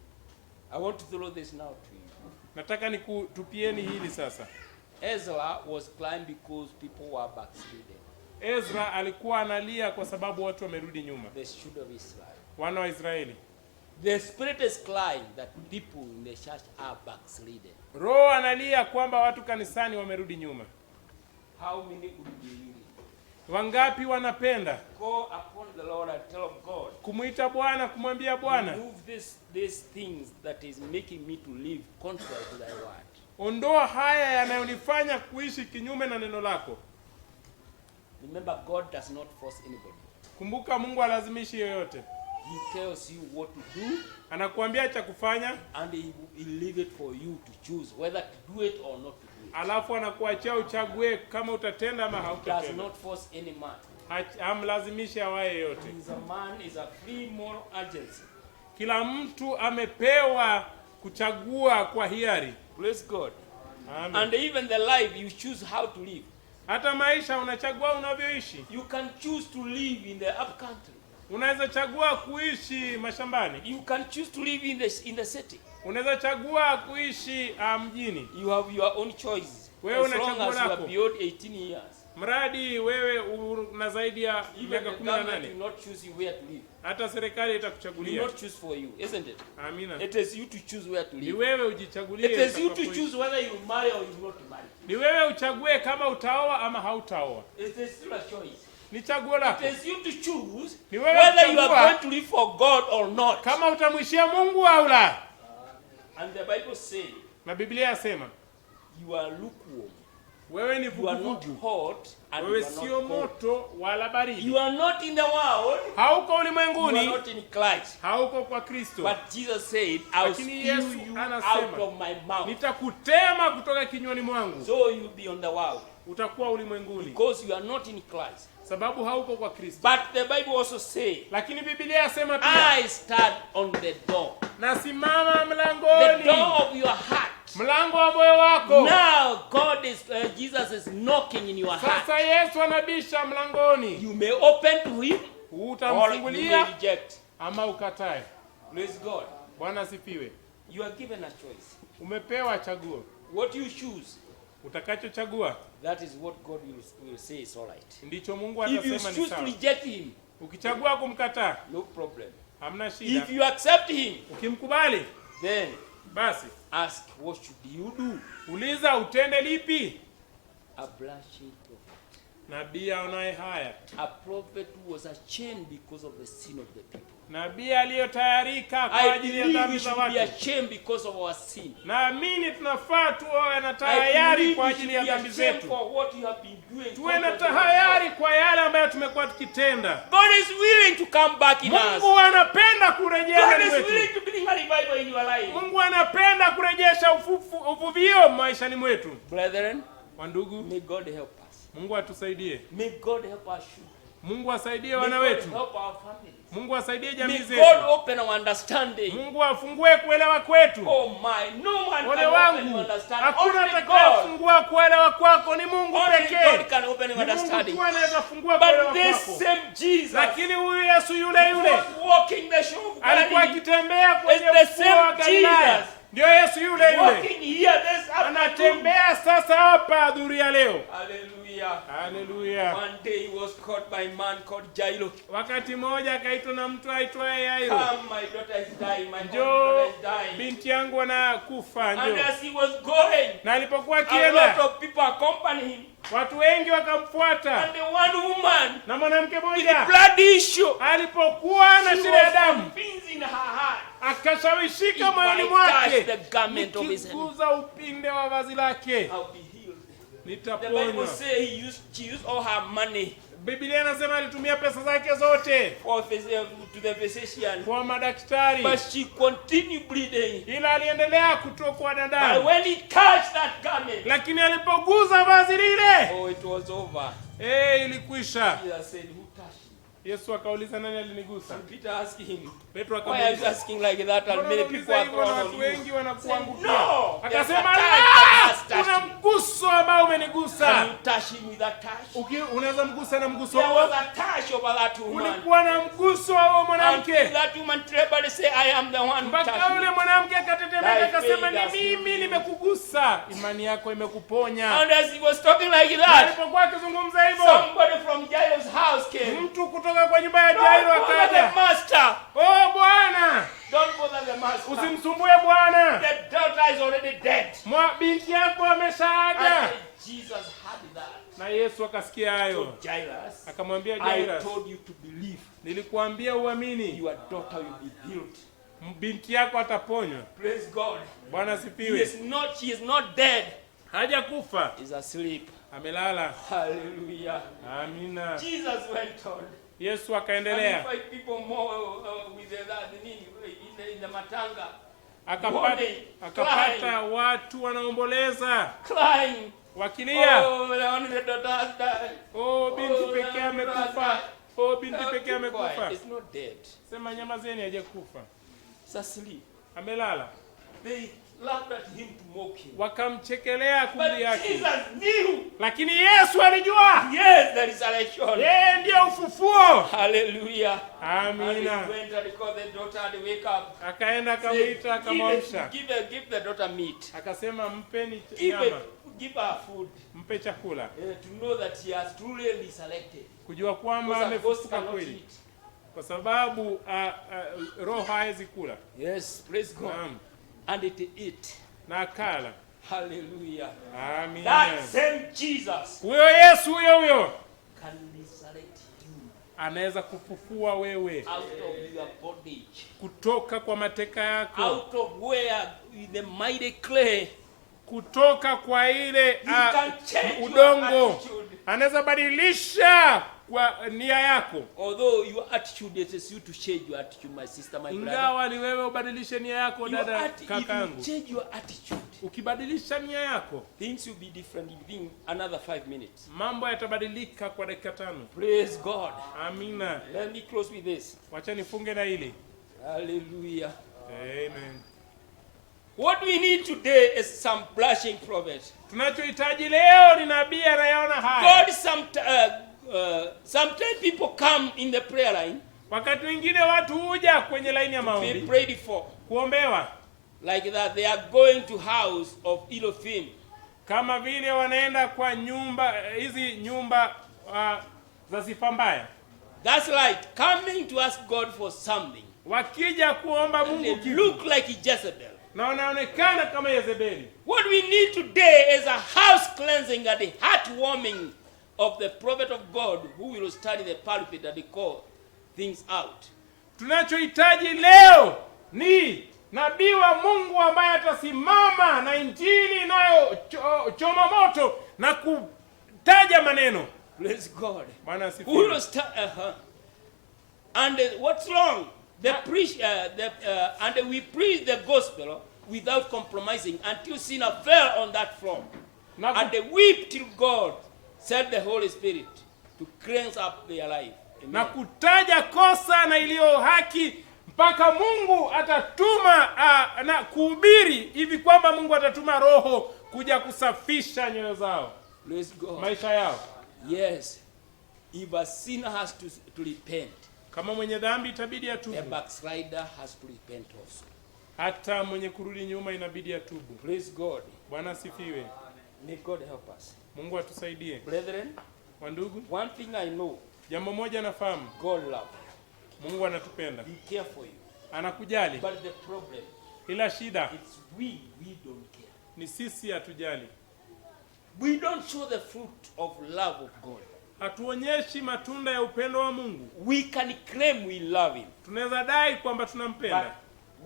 I want to throw this now to you. Nataka nikutupieni hili sasa. Ezra was crying because people were backsliding. Ezra alikuwa analia kwa sababu watu wamerudi nyuma. The children of Israel. Wana wa Israeli. The Spirit is crying that people in the church are backsliding. Roho analia kwamba watu kanisani wamerudi nyuma. How many would be willing? Wangapi wanapenda go upon the Lord and tell God, kumuita Bwana, kumwambia Bwana, remove these things that is making me to live contrary to thy word. Ondoa haya yanayonifanya kuishi kinyume na neno lako. Remember, God does not force anybody. Kumbuka, Mungu halazimishi yoyote. He tells you what to do, anakuambia cha kufanya, and he leave it for you to choose whether to do it or not to do it. Alafu anakuachia uchague kama utatenda ama hautatenda. Does not force any man. Hamlazimisha awaye yote. A man is a free moral agency. Kila mtu amepewa kuchagua kwa hiari. Praise God. Amen. And even the life, you choose how to live. Hata maisha unachagua unavyoishi. You can choose to live in the up country. Unaweza chagua kuishi mashambani. You can choose to live in the city. Unaweza chagua kuishi mjini. You have your own choice. Wewe unachagua lako. As long as you are beyond 18 years. Mradi wewe una zaidi ya miaka 18. You not choose where to live. Hata serikali will itakuchagulia. not choose for you, isn't it? Amina. It is you to choose where to Ni live. wewe ujichagulie. It is you to choose whether you marry or you not marry. Ni wewe uchague kama utaoa ama hautaoa. It is still a choice. Ni chaguo lako. It is you to choose Ni wewe whether you are kuchagua going to live for God or not. kama utamwishia Mungu au la. And the Bible says, Na Biblia yasema, you are lukewarm. wewe ni You are not vuguvugu. hot and Wewe you are sio not cold. moto wala baridi. You are not in the world. Hauko You are ulimwenguni, not in Christ. hauko kwa Kristo. But Jesus said, I will Lakini spew Yesu you anasema, out of my mouth. Nitakutema kutoka kinywani mwangu. So you will be on the world. Utakuwa ulimwenguni. Because you are not in Christ. Sababu hauko kwa Kristo. But the Bible also says, Lakini Biblia yasema pia, I stand on the door. nasimama The mlangoni. door of your heart. Mlango wa moyo wako. Now Jesus is knocking in your heart. Sasa Yesu anabisha mlangoni. You may open to him or you may Utamfungulia reject. ama ukatae. Praise God. Bwana asifiwe. You are given a choice. Umepewa chaguo. What you choose, Utakachochagua that is what God will say is all right. ndicho Mungu If you atasema ni choose to sawa. reject him, Ukichagua kumkataa, no problem. hamna shida. If you accept him, Ukimkubali, then basi ask, what should you do? uliza utende lipi? A blushing prophet. Nabii aonaye haya. A prophet who was ashamed because of the sin of the people. Nabii aliyotayarika kwa I ajili ya believe dhambi we za should be watu. ashamed because of our sin. Naamini tunafaa tuwe na I tayari believe kwa we ajili should ya be dhambi ashamed zetu. for what you have been doing. Tuwe na tahayari kwa yale ambayo tumekuwa tukitenda. God is willing to come back in us. Mungu anapenda kurejea God ndani is willing mwetu. to bring a revival in your life. Mungu anapenda kurejesha uvuvio maishani mwetu. Brethren, Wandugu, may God help us. Mungu atusaidie. May God help us. Mungu asaidie May wana God wetu. help our families. Mungu asaidie jamii May zetu. God open our understanding. Mungu afungue kuelewa kwetu. Oh my, no one Ole can open wangu, your understanding. hakuna Only God. atakayefungua kuelewa kwako, ni Mungu Only pekee. God can open your Ni Mungu understanding. tu anaweza fungua kuelewa But this kwako. same Jesus Lakini huyu Yesu yule yule was walking the shore of alikuwa Galilee. akitembea kwenye It's the ufuo wa same Galilaya. Jesus. Ndio Yesu yule yule Walking here this afternoon. anatembea sasa hapa adhuria leo. Hallelujah. Haleluya. One day he was caught by a man called Jairus. Wakati mmoja akaitwa na mtu aitwaye Yairo. Come, my daughter is dying. My Njoo, daughter is dying. binti yangu anakufa, And njoo. as he was going, Na alipokuwa a lot akienda, of people accompanied him. watu wengi wakamfuata. And the one woman Na mwanamke with mmoja blood issue, alipokuwa na she shida ya was damu, convinced in her heart, akashawishika if moyoni I mwake, touch the garment of his hand, nikiguza upinde wa vazi lake I'll be healed. The Bible nitaponywa. says she used all her money Biblia inasema alitumia pesa zake zote to the physician, kwa madaktari, but she continued bleeding. ila aliendelea kutokwa na But damu. when he touched that garment, Lakini alipoguza vazi lile, oh, it was over. ilikwisha. Jesus said, who touched me? Yesu akauliza, nani alinigusa? And Peter asked him, Petro why are you akamuuliza, asking like that? And many people are na throwing watu on you. wengi wanakuangukia. No, there's a Akasema, touch "La! that has touched Kuna me. mguso ambao Can umenigusa." you touch him with that touch? Unaweza mgusa na mguso There was huo? a touch over that woman. Ulikuwa na mguso wa huo Until mwanamke. that woman trembled and said, I am the one who Mpaka touched yule you. mwanamke akatetemeka Thy akasema, faith ni has mimi healed you." nimekugusa, imani yako imekuponya. And as he was talking like Na that, alipokuwa akizungumza hivyo, somebody from Jairus' house came. mtu kutoka kwa nyumba ya Don't Jairo bother the akaja. master. Oh Bwana, Don't bother the master. usimsumbue Bwana, The daughter is already dead. binti yako ameshaaga. And Jesus heard that. Na Yesu akasikia hayo, So Jairus, akamwambia I Jairo, told you to believe. nilikuambia uamini, Your daughter will be healed. binti yako ataponywa. Praise God. Bwana She sifiwe. is not dead. Hajakufa, She's asleep. amelala. Hallelujah. Amina. Jesus went on. Yesu And akaendelea, he fight people more with in the matanga. akapata watu wanaomboleza Crying. wakilia, Oh, the daughter has died. oh binti pekee amekufa, oh binti pekee Keep quiet. amekufa. It's not dead. Sema nyamazeni, hajakufa, It's asleep. amelala. They laughed at him to mock him. Wakamchekelea But kumbi yake, Jesus knew. lakini Yesu alijua Yes, the resurrection. yeye ndiyo ufufuo. Hallelujah. And he Amina. went and called the daughter and wake up. Akaenda Say, akamwita, akamwamsha, give the daughter meat. akasema mpeni Give nyama, her food. mpe chakula, To know that he has truly resurrected. kujua kwamba Because a ghost amefufuka cannot kweli. eat. kwa sababu roho haiwezi kula. Yes, praise God. And it ate. Na akala. Hallelujah. Amen. That same Jesus. Huyo Yesu huyo can resurrect you. Anaweza kufufua wewe out of your bondage. Kutoka kwa mateka yako. Out of where the mighty clay. Kutoka kwa ile udongo. Anaweza badilisha kwa nia yako. Although your attitude is you to change your attitude, my sister, my brother. Ingawa ni wewe ubadilishe nia yako, dada, kakangu. If you change your attitude, ukibadilisha nia yako, things will be different within another 5 minutes. Mambo yatabadilika kwa dakika 5. Praise God. Amina. Let me close with this. Wacha nifunge na hili. Hallelujah. Amen. What we need today is some blushing prophets. Tunachohitaji leo ni nabii anayeona haya. God sometimes people come in the prayer line. Wakati wengine watu huja kwenye line ya maombi. Be prayed for. Kuombewa. Like that they are going to house of Elohim. Kama vile wanaenda kwa nyumba hizi nyumba za sifa mbaya. That's right. Coming to ask God for something. Wakija kuomba Mungu kitu. Look like Jezebel. Na wanaonekana kama Yezebeli. What we need today is a house cleansing and the heart warming of the prophet of God who will stand in the pulpit and call things out. Tunachohitaji leo ni nabii wa Mungu ambaye atasimama na injili nayo choma moto na kutaja maneno. Praise God. Bwana asifiwe. And what's wrong? And we preach the gospel without compromising until sinner fell on that floor. And they weep till God sent the Holy Spirit to cleanse up their life. Amen. Na kutaja kosa na iliyo haki mpaka Mungu atatuma na kuhubiri hivi kwamba Mungu atatuma roho kuja kusafisha nyoyo zao. Praise God. Maisha yao. Yes. If a sinner has to repent. Kama mwenye dhambi itabidi atubu. A backslider has to repent also. Hata mwenye kurudi nyuma inabidi atubu. Praise God. Bwana asifiwe. May God help us. Mungu atusaidie. Brethren, wandugu, one thing I know. Jambo moja nafahamu. God love. Mungu anatupenda. He care for you. Anakujali. But the problem, ila shida, it's we don't care. Ni sisi hatujali. We don't show the fruit of love of God. Hatuonyeshi matunda ya upendo wa Mungu. We can claim we love him. Tunaweza dai kwamba tunampenda. But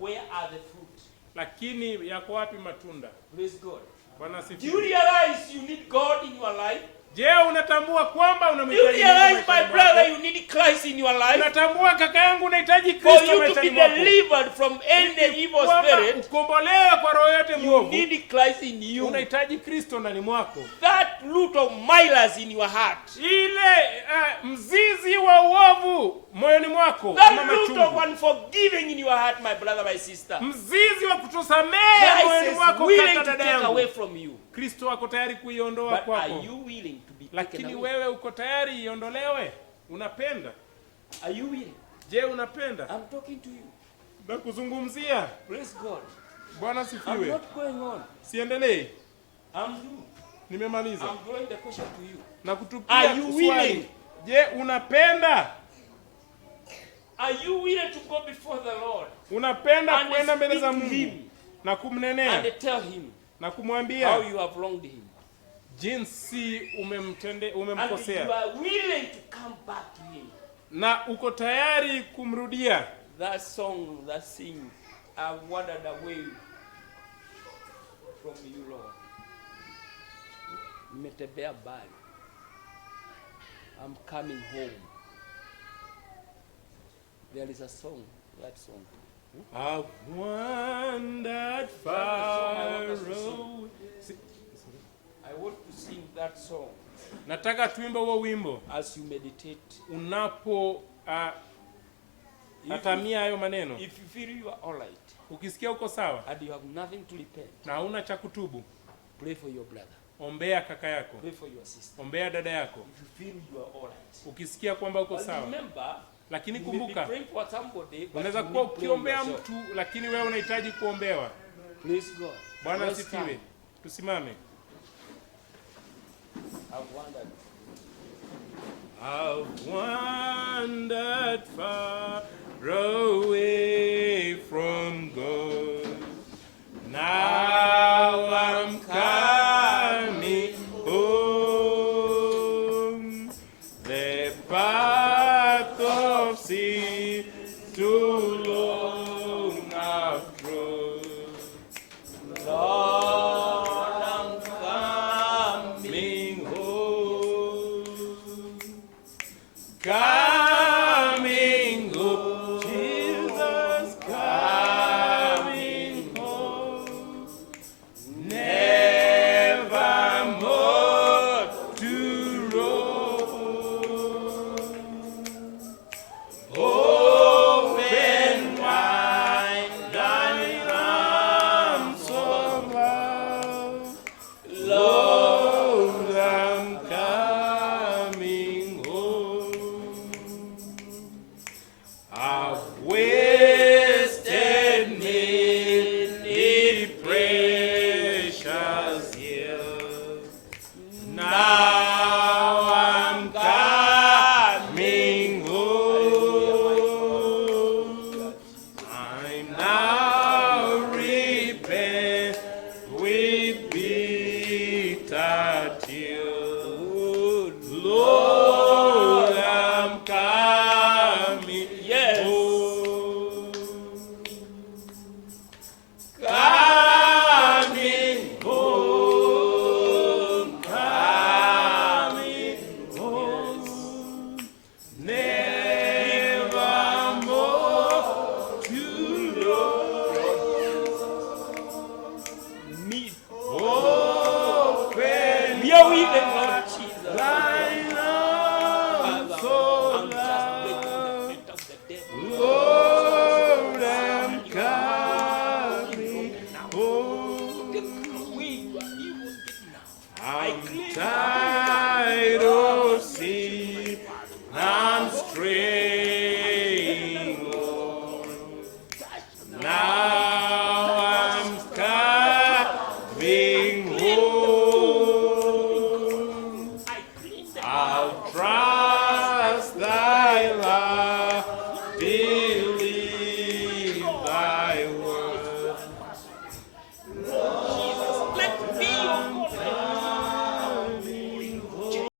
where are the fruit? Lakini yako wapi matunda? Praise God. Bwana asifiwe. Do you realize you need God in your life? Je, unatambua kwamba unamhitaji Mungu? Do you realize, my brother, you need Christ in your life? Unatambua kaka yangu unahitaji Kristo maishani mwako. For you to be delivered from any evil spirit, ukombolewe kwa roho yote mwovu. You need Christ in you. Unahitaji Kristo ndani mwako. That root of malice in your heart. Ile mzizi wa uovu moyoni mwako. That root of unforgiving in your heart, my brother, my sister. Mzizi wa kutosamehe moyoni mwako kaka dada yangu. Away from you. Kristo ako tayari kuiondoa kwako. Are you willing to be lakini wewe uko tayari iondolewe? Unapenda? Are you willing? Je, unapenda? I'm talking to you. Na kuzungumzia. Praise God. Bwana sifiwe. I'm not going on. Siendelee. I'm through. Nimemaliza. I'm throwing the question to you. Na kutupia swali. Je, unapenda? Are you willing to go before the Lord? Unapenda kwenda mbele za Mungu na kumnenea and tell him na kumwambia how you have wronged him, jinsi umemkosea, and you are willing to come back to him, na uko tayari kumrudia? That song that sing, I've wandered away from you, Lord. Nimetembea mbali, I'm coming home. There is a song, that song. I've wandered far away. I want to sing that song. Nataka tuimbe huo wimbo as you meditate. Unapo atamia hayo maneno. If you feel you are all right, ukisikia uko sawa and you have nothing to repent, na huna cha kutubu, pray for your brother. Ombea kaka yako. Pray for your sister. Ombea dada yako. If you feel you are all right. Ukisikia kwamba uko sawa. Remember, lakini kumbuka, unaweza kuwa ukiombea mtu lakini wewe unahitaji kuombewa. Praise God. Bwana asifiwe. Tusimame. I've wandered far away from God. Now I'm coming home. The path of sin too long